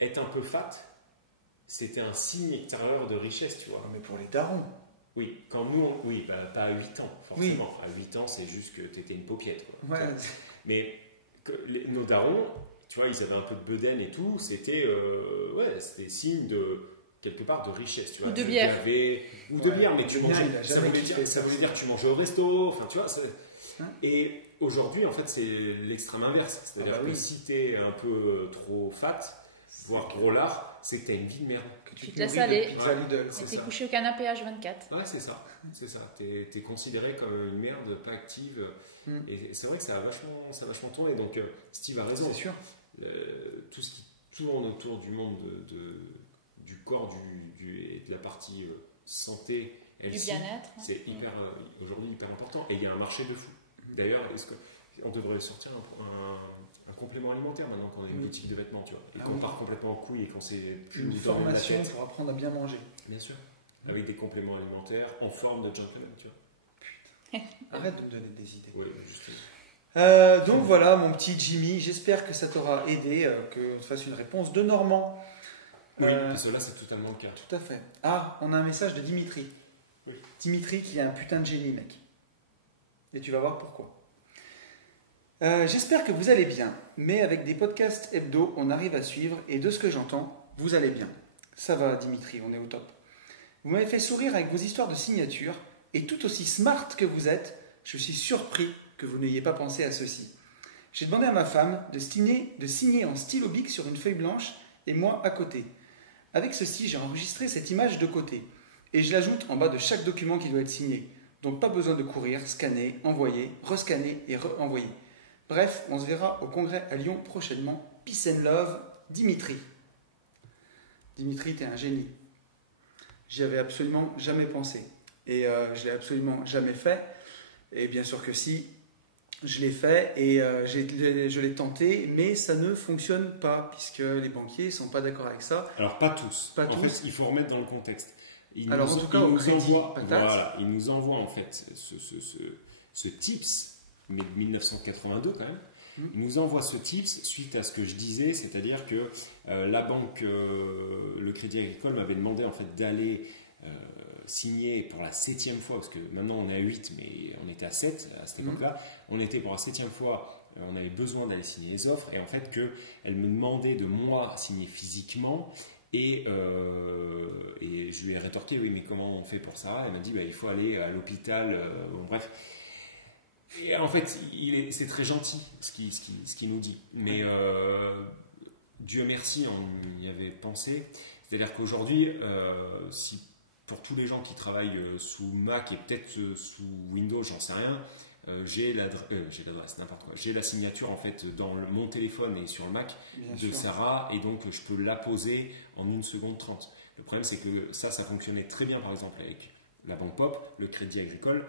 être un peu fat, c'était un signe extérieur de richesse, tu vois. Mais pour les darons. Oui, quand nous, pas à 8 ans, forcément. Oui. À 8 ans, c'est juste que tu étais une paupiette, quoi. Ouais. Mais nos darons, tu vois, ils avaient un peu de bedaine et tout, c'était signe de quelque part de richesse. Tu Ou vois, de tu bière. avais- ou de Ouais, bière, mais le tu bien, mangeais. il a Ça jamais voulait, kiffé dire, ça ça. voulait dire que tu mangeais au resto. Enfin, tu vois. Hein? Et aujourd'hui, en fait, c'est l'extrême inverse. C'est-à-dire Ah bah que oui. si t'es un peu trop fat, voire gros lard, c'est que t'as une vie de merde. Que Tu te nourris laisses de aller. Pizza Ouais. Lidl. C'est Et t'es ça. couché au canapé H24. Ouais, c'est ça. C'est ça. T'es considéré comme une merde, pas active. Mm. Et c'est vrai que ça a vachement tourné. Donc, Steve a raison. C'est sûr. Tout ce qui tourne autour du monde du corps et de la partie santé, Du healthy, bien-être. Ouais. c'est aujourd'hui hyper important. Et il y a un marché de fou. D'ailleurs, on devrait sortir un complément alimentaire maintenant qu'on a une Oui. boutique de vêtements, tu vois. Et Ah qu'on oui. part complètement en couille et qu'on sait plus Une où dormir la formation tête. pour apprendre à bien manger. Bien sûr. Avec des compléments alimentaires en forme de gentleman, tu vois. Arrête de me donner des idées. Ouais, justement. Donc voilà, mon petit Jimmy, j'espère que ça t'aura aidé, que tu fasses une réponse de Normand. Oui, parce que là, c'est totalement le cas. Tout à fait. Ah, on a un message de Dimitri. Oui. Dimitri qui est un putain de génie, mec. Et tu vas voir pourquoi. J'espère que vous allez bien, mais avec des podcasts hebdo, on arrive à suivre, et de ce que j'entends, vous allez bien. Ça va, Dimitri, on est au top. Vous m'avez fait sourire avec vos histoires de signature, et tout aussi smart que vous êtes, je suis surpris que vous n'ayez pas pensé à ceci. J'ai demandé à ma femme de signer en stylo bic sur une feuille blanche, et moi à côté. Avec ceci, j'ai enregistré cette image de côté, et je l'ajoute en bas de chaque document qui doit être signé. Donc pas besoin de courir, scanner, envoyer, rescanner et re-envoyer. Bref, on se verra au congrès à Lyon prochainement. Peace and love, Dimitri. Dimitri, t'es un génie. J'y avais absolument jamais pensé. Et je l'ai absolument jamais fait. Et bien sûr que si, je l'ai fait et je l'ai tenté, mais ça ne fonctionne pas, puisque les banquiers ne sont pas d'accord avec ça. Alors, pas tous. Pas en tous. fait, il faut remettre dans le contexte. Alors, en tout cas, au crédit patate. Voilà, il nous envoie en fait ce tips, mais de 1982 quand même. Il nous envoie ce tips suite à ce que je disais, c'est-à-dire que la banque, le Crédit Agricole m'avait demandé en fait d'aller signer pour la 7e fois, parce que maintenant on est à 8, mais on était à 7 à cette époque-là. On était pour la 7e fois, on avait besoin d'aller signer les offres, et en fait qu'elle me demandait de moi signer physiquement. Et je lui ai rétorqué, oui, mais comment on fait pour ça? Elle m'a dit, bah, il faut aller à l'hôpital. Bon, bref. Et en fait, c'est très gentil ce qu'il nous dit. Mais Dieu merci, on y avait pensé. C'est-à-dire qu'aujourd'hui, si pour tous les gens qui travaillent sous Mac et peut-être sous Windows, j'en sais rien, j'ai l'adresse, n'importe quoi. J'ai la signature en fait dans mon téléphone et sur le Mac de sûr. Sarah, et donc je peux la poser en 1 seconde 30. Le problème, c'est que ça fonctionnait très bien par exemple avec la Banque Pop. Le Crédit Agricole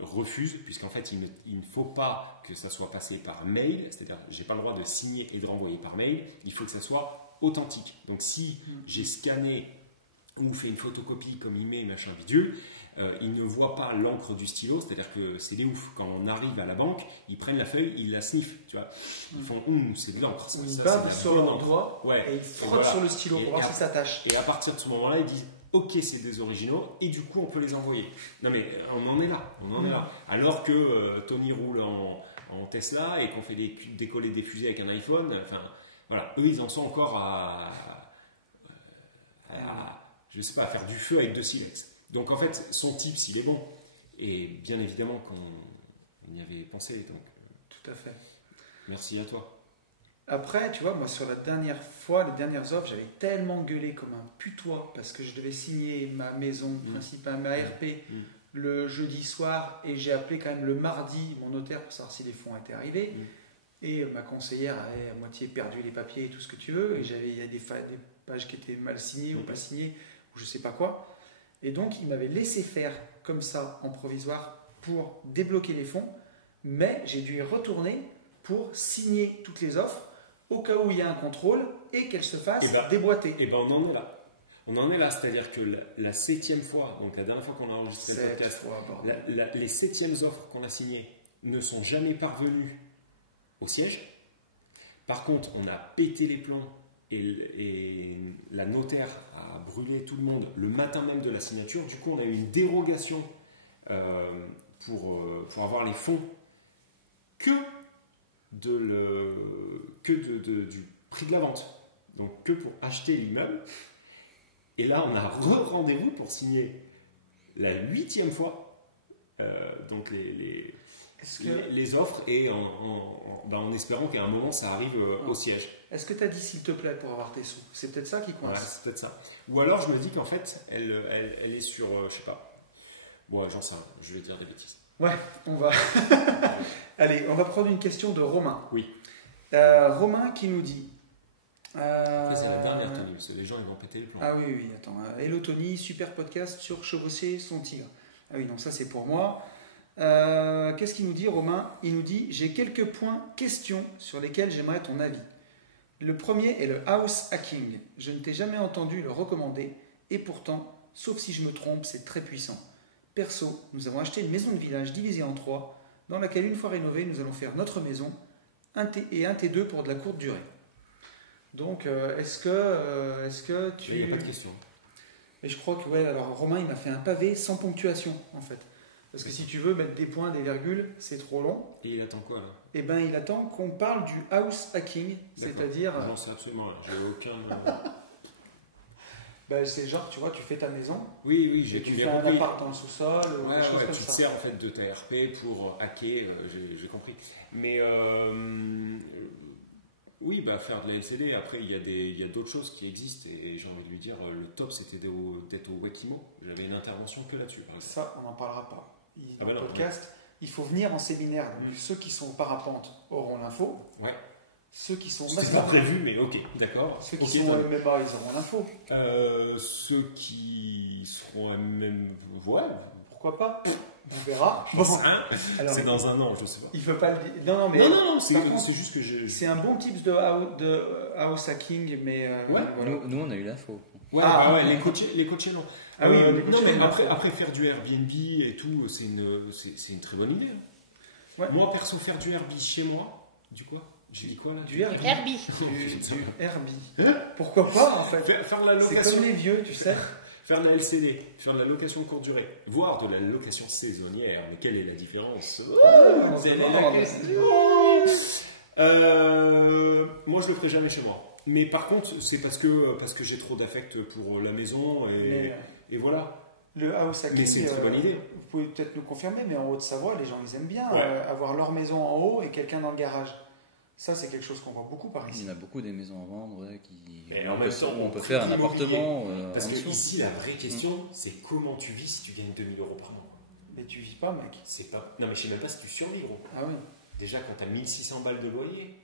refuse, puisqu'en fait il ne faut pas que ça soit passé par mail, c'est-à-dire j'ai pas le droit de signer et de renvoyer par mail, il faut que ça soit authentique. Donc si j'ai scanné ou fait une photocopie comme email machin bidule, ils ne voient pas l'encre du stylo, c'est-à-dire que c'est des ouf. Quand on arrive à la banque, ils prennent la feuille, ils la sniffent, tu vois. Ils font c'est de l'encre. Ils Ça, bavent c'est sur de la leur bonne encre. doigt Ouais. et ils frottent Voilà. sur le stylo pour voir si ça tâche. Et à partir de ce moment-là, ils disent ok, c'est des originaux, et du coup on peut les envoyer. Non mais on en est là, Alors que Tony roule en Tesla et qu'on fait décoller des fusées avec un iPhone, enfin voilà, eux ils en sont encore à je sais pas, à faire du feu avec 2 silex. Donc en fait, son tips il est bon, et bien évidemment qu'on y avait pensé, donc Tout à fait. merci à toi. Après, tu vois, moi sur la dernière fois, les dernières offres, j'avais tellement gueulé comme un putois parce que je devais signer ma maison principale, ma RP, le jeudi soir, et j'ai appelé quand même le mardi mon notaire pour savoir si les fonds étaient arrivés. Et ma conseillère avait à moitié perdu les papiers et tout ce que tu veux, et il y a des pages qui étaient mal signées ou pas signées, ou je sais pas quoi. Et donc il m'avait laissé faire comme ça en provisoire pour débloquer les fonds, mais j'ai dû y retourner pour signer toutes les offres au cas où il y a un contrôle et qu'elles se fassent déboîter. Et ben on en est là. On en est là, c'est-à-dire que la 7e fois, donc la dernière fois qu'on a enregistré le podcast, les 7e offres qu'on a signées ne sont jamais parvenues au siège. Par contre, on a pété les plombs et la notaire a brûlé tout le monde le matin même de la signature. Du coup, on a eu une dérogation pour avoir les fonds du prix de la vente. Donc que pour acheter l'immeuble. Et là, on a rendez-vous pour signer la 8e fois donc les offres et en espérant qu'à un moment ça arrive au siège. Est-ce que tu as dit s'il te plaît pour avoir tes sous? C'est peut-être ça qui coince. Ouais, c'est peut-être ça. Ou alors je me dis qu'en fait, elle est sur, je sais pas. Bon, j'en sais rien, je vais dire des bêtises. Ouais, on va. Allez, on va prendre une question de Romain. Oui. Romain qui nous dit. Après, c'est la dernière Tony, parce que les gens ils vont péter le plan. Ah oui, attends. Hello Tony, super podcast sur chevaucher son tigre. Ah oui, donc ça c'est pour moi. Qu'est-ce qu'il nous dit, Romain? Il nous dit: j'ai quelques questions sur lesquels j'aimerais ton avis. Le premier est le house hacking. Je ne t'ai jamais entendu le recommander, et pourtant, sauf si je me trompe, c'est très puissant. Perso, nous avons acheté une maison de village divisée en 3, dans laquelle, une fois rénovée, nous allons faire notre maison, un T2 pour de la courte durée. Donc, est-ce que tu... Il n'y a pas de question. Et je crois que, ouais, alors Romain, il m'a fait un pavé sans ponctuation, en fait. Parce que si tu veux mettre des points, des virgules, c'est trop long. Et il attend quoi, là? Eh bien, il attend qu'on parle du house hacking, c'est-à-dire... J'en sais absolument rien, j'ai aucun... c'est genre, tu vois, tu fais ta maison. Oui, j'ai tu fais un appart dans le sous-sol, des choses comme ça. Tu te sers en fait de ta RP pour hacker, j'ai compris. Mais oui, faire de la LCD, après il y a d'autres choses qui existent et j'ai envie de lui dire, le top c'était d'être au Wekimo. J'avais une intervention que là-dessus, par exemple. Ça, on n'en parlera pas. Dans le non, podcast, il faut venir en séminaire. Donc, ceux qui sont parapente auront l'info. Ouais. Ceux qui sont... C'est pas prévu, mais ok, d'accord. Ceux qui sont MMA, ils auront l'info. Ceux qui seront MM, ouais. Pourquoi pas? On verra. Bon, alors, c'est dans un an, je sais pas. Il ne faut pas le dire. Non, mais... Non, c'est juste que je... C'est un bon tips de house hacking, mais... ouais. Voilà. Nous, on a eu l'info. Ouais, les coachés, non. Ah oui, non, mais après faire du Airbnb et tout, c'est une très bonne idée. Ouais. Moi, perso, faire du Airbnb chez moi, du quoi? J'ai dit quoi là? Du Airbnb. Du Airbnb. Pourquoi pas en fait? Faire la location. C'est comme les vieux, tu sais. Faire de la LCD, faire de la location courte durée, voire de la location saisonnière. Mais quelle est la différence? C'est la question. Moi, je le ferai jamais chez moi. Mais par contre, c'est parce que j'ai trop d'affect pour la maison et voilà. Le house hacking, mais c'est une très bonne idée. Vous pouvez peut-être nous confirmer, mais en Haute-Savoie, les gens ils aiment bien avoir leur maison en haut et quelqu'un dans le garage. Ça, c'est quelque chose qu'on voit beaucoup par ici. Il y en a beaucoup des maisons à vendre qui. Mais en même temps, on peut faire un appartement. Parce que ici, la vraie question, c'est comment tu vis si tu gagnes 2000 € par mois. Mais tu vis pas, mec. C'est pas. Non, mais je sais même pas si tu survis, gros. Ah oui. Déjà, quand tu as 1600 balles de loyer.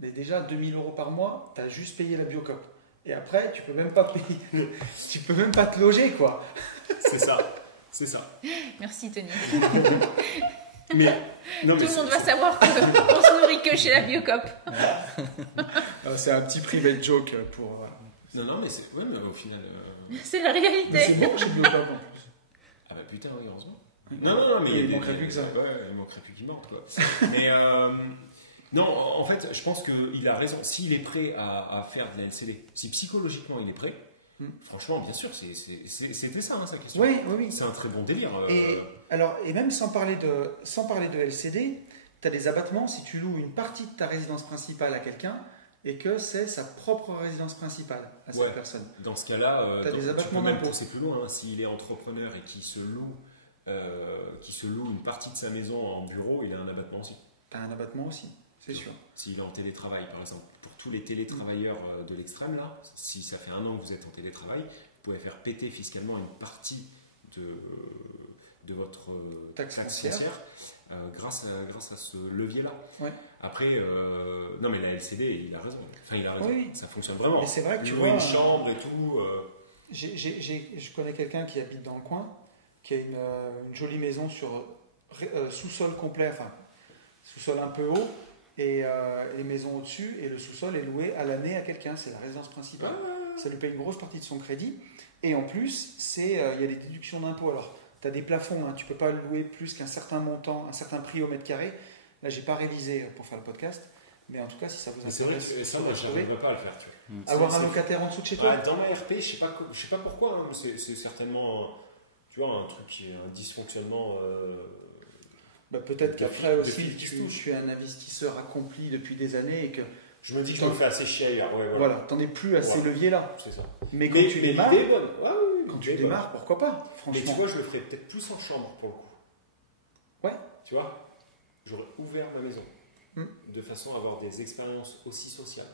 Mais déjà, 2000 € par mois, tu as juste payé la biocop. Et après, tu peux même pas payer. Tu peux même pas te loger, quoi. C'est ça. C'est ça. Merci, Tony. Mais, non, tout le monde va savoir qu'on se nourrit que chez la Biocop. C'est un petit private joke pour... Non, mais c'est... Ouais, mais au final... C'est la réalité. Mais c'est bon chez Biocop en plus. Ah bah putain, oui, heureusement. Non, mais... Il manquerait plus que ça. Ouais, il manquerait plus qu'il manque, quoi. Mais... Non, en fait, je pense qu'il a raison. S'il est prêt à faire de la LCD, si psychologiquement il est prêt, franchement, bien sûr, c'était ça, sa question. Oui. C'est un très bon délire. Et même sans parler de LCD, tu as des abattements si tu loues une partie de ta résidence principale à quelqu'un et que c'est sa propre résidence principale à cette personne. Dans ce cas-là, tu as des abattements d'impôts. C'est plus loin. S'il est entrepreneur et qu'il se loue une partie de sa maison en bureau, il a un abattement aussi. Tu as un abattement aussi. C'est sûr. S'il est en télétravail, par exemple, pour tous les télétravailleurs de l'extrême, là, si ça fait 1 an que vous êtes en télétravail, vous pouvez faire péter fiscalement une partie de votre taxe foncière grâce à ce levier-là. Ouais. Après, non mais la LCD, il a raison. Enfin, il a raison. Oui. Ça fonctionne vraiment. Mais c'est vrai que tu vois une chambre et tout. Je connais quelqu'un qui habite dans le coin, qui a une jolie maison sur sous-sol complet, enfin sous-sol un peu haut. Et les maisons au-dessus, et le sous-sol est loué à l'année à quelqu'un, c'est la résidence principale. Ça lui paye une grosse partie de son crédit. Et en plus, il y a des déductions d'impôts. Alors, tu as des plafonds, tu ne peux pas louer plus qu'un certain montant, un certain prix au mètre carré. Là, je n'ai pas révisé pour faire le podcast, mais en tu cas, si ça vous intéresse. C'est vrai que ça, moi, je n'arriverais pas à le faire. Avoir un locataire en dessous de chez toi. Dans ma RP, je sais pas pourquoi, c'est certainement un truc qui est un dysfonctionnement. Peut-être qu'après aussi, je suis un investisseur accompli depuis des années et que Je me dis que je me fais assez chier ailleurs. Ouais, Voilà, t'en es plus à ces leviers-là. C'est ça. Mais quand tu démarres, l'idée est bonne. Ouais, oui, quand l'idée tu est bonne. démarres, pourquoi pas, Mais tu franchement. vois, je le ferais peut-être plus en chambre pour le coup. Ouais. Tu vois, j'aurais ouvert ma maison Hmm. de façon à avoir des expériences aussi sociales.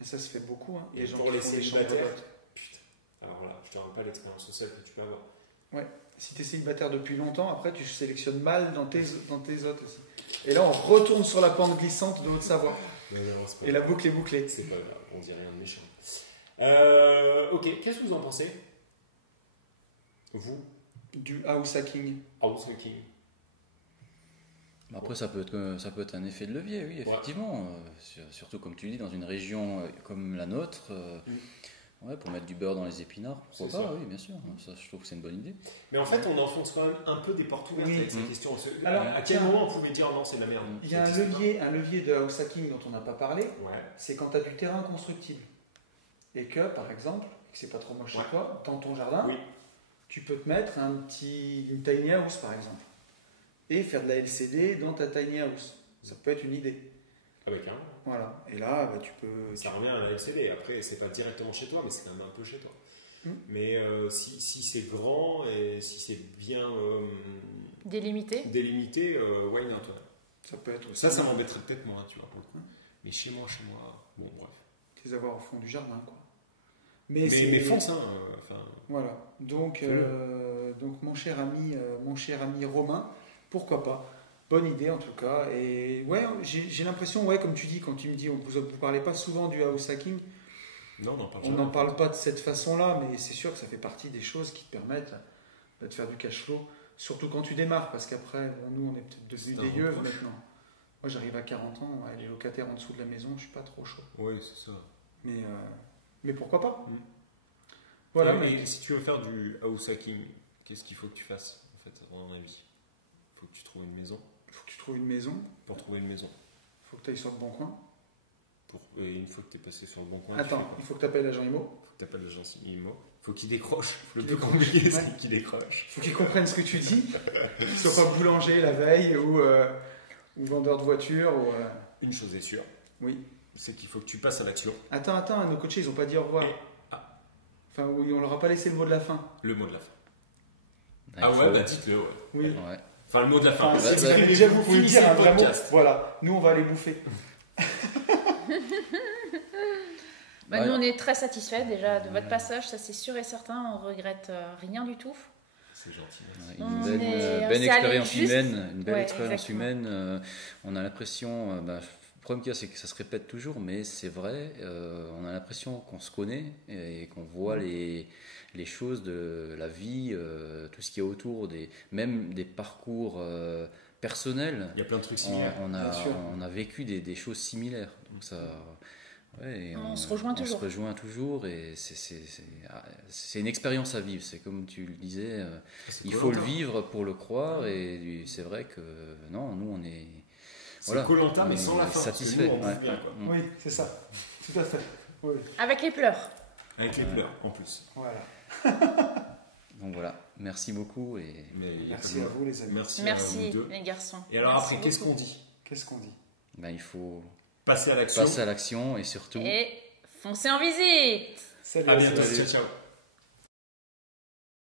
Et ça se fait beaucoup, hein. Et Les gens pour qui les font des chambres célibataires, d'hôtes. putain. Alors là, je te rappelle pas l'expérience sociale que tu peux avoir. Si tu es célibataire depuis longtemps, après tu sélectionnes mal dans tes hôtes aussi. Et là, on retourne sur la pente glissante de Haute-Savoie. Mais non, c'est pas Et la grave. boucle est bouclée. C'est pas grave, on dit rien de méchant. Ok, qu'est-ce que vous en pensez? Vous, Du house hacking. househacking. Après, ça peut être un effet de levier, oui, effectivement. Surtout, comme tu dis, dans une région comme la nôtre, ouais, pour mettre du beurre dans les épinards, pourquoi C'est pas, ça. oui, bien sûr. Ça, je trouve que c'est une bonne idée. Mais en fait, on enfonce quand même un peu des portes ouvertes Oui. avec ces Mm. questions. Alors, à quel tiens. moment on pouvait dire non, c'est de la merde? Il y a Ça un existe levier de house hacking dont on n'a pas parlé, pas. Ouais. c'est quand tu as du terrain constructible. Et que, par exemple, que c'est pas trop moche chez Ouais. toi, dans ton jardin, Oui. tu peux te mettre une tiny house, par exemple. Et faire de la LCD dans ta tiny house. Ça peut être une idée. Avec un. Voilà. Et là, bah, tu peux. Ça revient à la LCD. Après, c'est pas directement chez toi, mais c'est quand même un peu chez toi. Mm. Mais si c'est grand et si c'est bien Délimité. délimité, why not? Ouais. Ça peut être aussi. Ça m'embêterait peut-être moins, tu vois, pour le coup. Mais chez moi, bon, bref. Les avoir au fond du jardin, quoi. Mais fonce, hein. Enfin, Voilà. Donc, mon cher ami Romain, pourquoi pas? Bonne idée en tout cas. Et ouais, j'ai l'impression, ouais, comme tu dis, quand tu me dis, vous parlez pas souvent du house hacking. non, on en parle On jamais. n'en parle pas de cette façon-là, mais c'est sûr que ça fait partie des choses qui te permettent de faire du cash flow, surtout quand tu démarres, parce qu'après, bon, nous, on est peut-être devenus C'est un des yeux reproche. maintenant. Moi, j'arrive à 40 ans, ouais, les locataires en dessous de la maison, je suis pas trop chaud. Oui, c'est ça. Mais pourquoi pas? Mm. Voilà, Et mais si tu veux faire du house hacking, qu'est-ce qu'il faut que tu fasses, en fait, à mon avis? Il faut que tu trouves une maison. il faut que tu trouves une maison, Pour trouver une maison. il faut que tu ailles sur le bon coin. Et une fois que tu es passé sur le bon coin, Attends, il faut que tu appelles l'agent IMO, tu appelles l'agence IMO. Faut qu'il décroche. Le Qu'il plus décroche, compliqué, ouais. c'est qu'il décroche. il faut qu'ils comprennent ce que tu dis, qu'ils soient pas boulanger la veille ou vendeur de voiture. Une chose est sûre, Oui. c'est qu'il faut que tu passes à l'action. Attends, nos coachés, ils ont pas dit au revoir. Ah. Enfin, oui, on leur a pas laissé le mot de la fin. Le mot de la fin. Il Ah faut- ouais, bah dites-le, ouais. Oui. Ouais. Enfin, le mot de la fin. Enfin, bah, si bah, vous déjà vous pouvez finissez dire un le vrai mot. podcast. Voilà, nous on va aller bouffer. Bah, Ouais. nous, on est très satisfaits déjà de votre passage, ça c'est sûr et certain, on regrette rien du tout. C'est gentil. Ouais, On Une belle, est- belle c'est allé expérience juste- humaine, une belle Ouais, expérience exactement. humaine. On a l'impression, le problème qu'il y a, c'est que ça se répète toujours, mais c'est vrai. On a l'impression qu'on se connaît et qu'on voit les choses de la vie, tout ce qui est autour, même des parcours personnels. Il y a plein de trucs On, similaires. Bien sûr. on a vécu des choses similaires. Donc ça, ouais, et On se rejoint toujours. On se rejoint toujours et c'est une expérience à vivre. C'est comme tu le disais, C'est il faut Koh-Lanta. le vivre pour le croire et c'est vrai que non, nous on est C'est voilà, Koh-Lanta, mais on sans la est fin. satisfait. Parce que nous, on bouffe Ouais. bien, quoi. Mm. Oui, c'est ça. Tout à fait. Oui. Avec les pleurs. Avec les pleurs, en plus. Voilà. Donc voilà, merci beaucoup et Mais il y a Merci pas de à mots. vous les amis. Merci à Merci vous deux. les garçons. Et alors Merci après, qu'est-ce beaucoup. qu'on dit? Qu'est-ce qu'on dit? ben, il faut Passer à l'action. passer à l'action et surtout Et foncez en visite. Salut À bientôt. Salut. Ciao, ciao.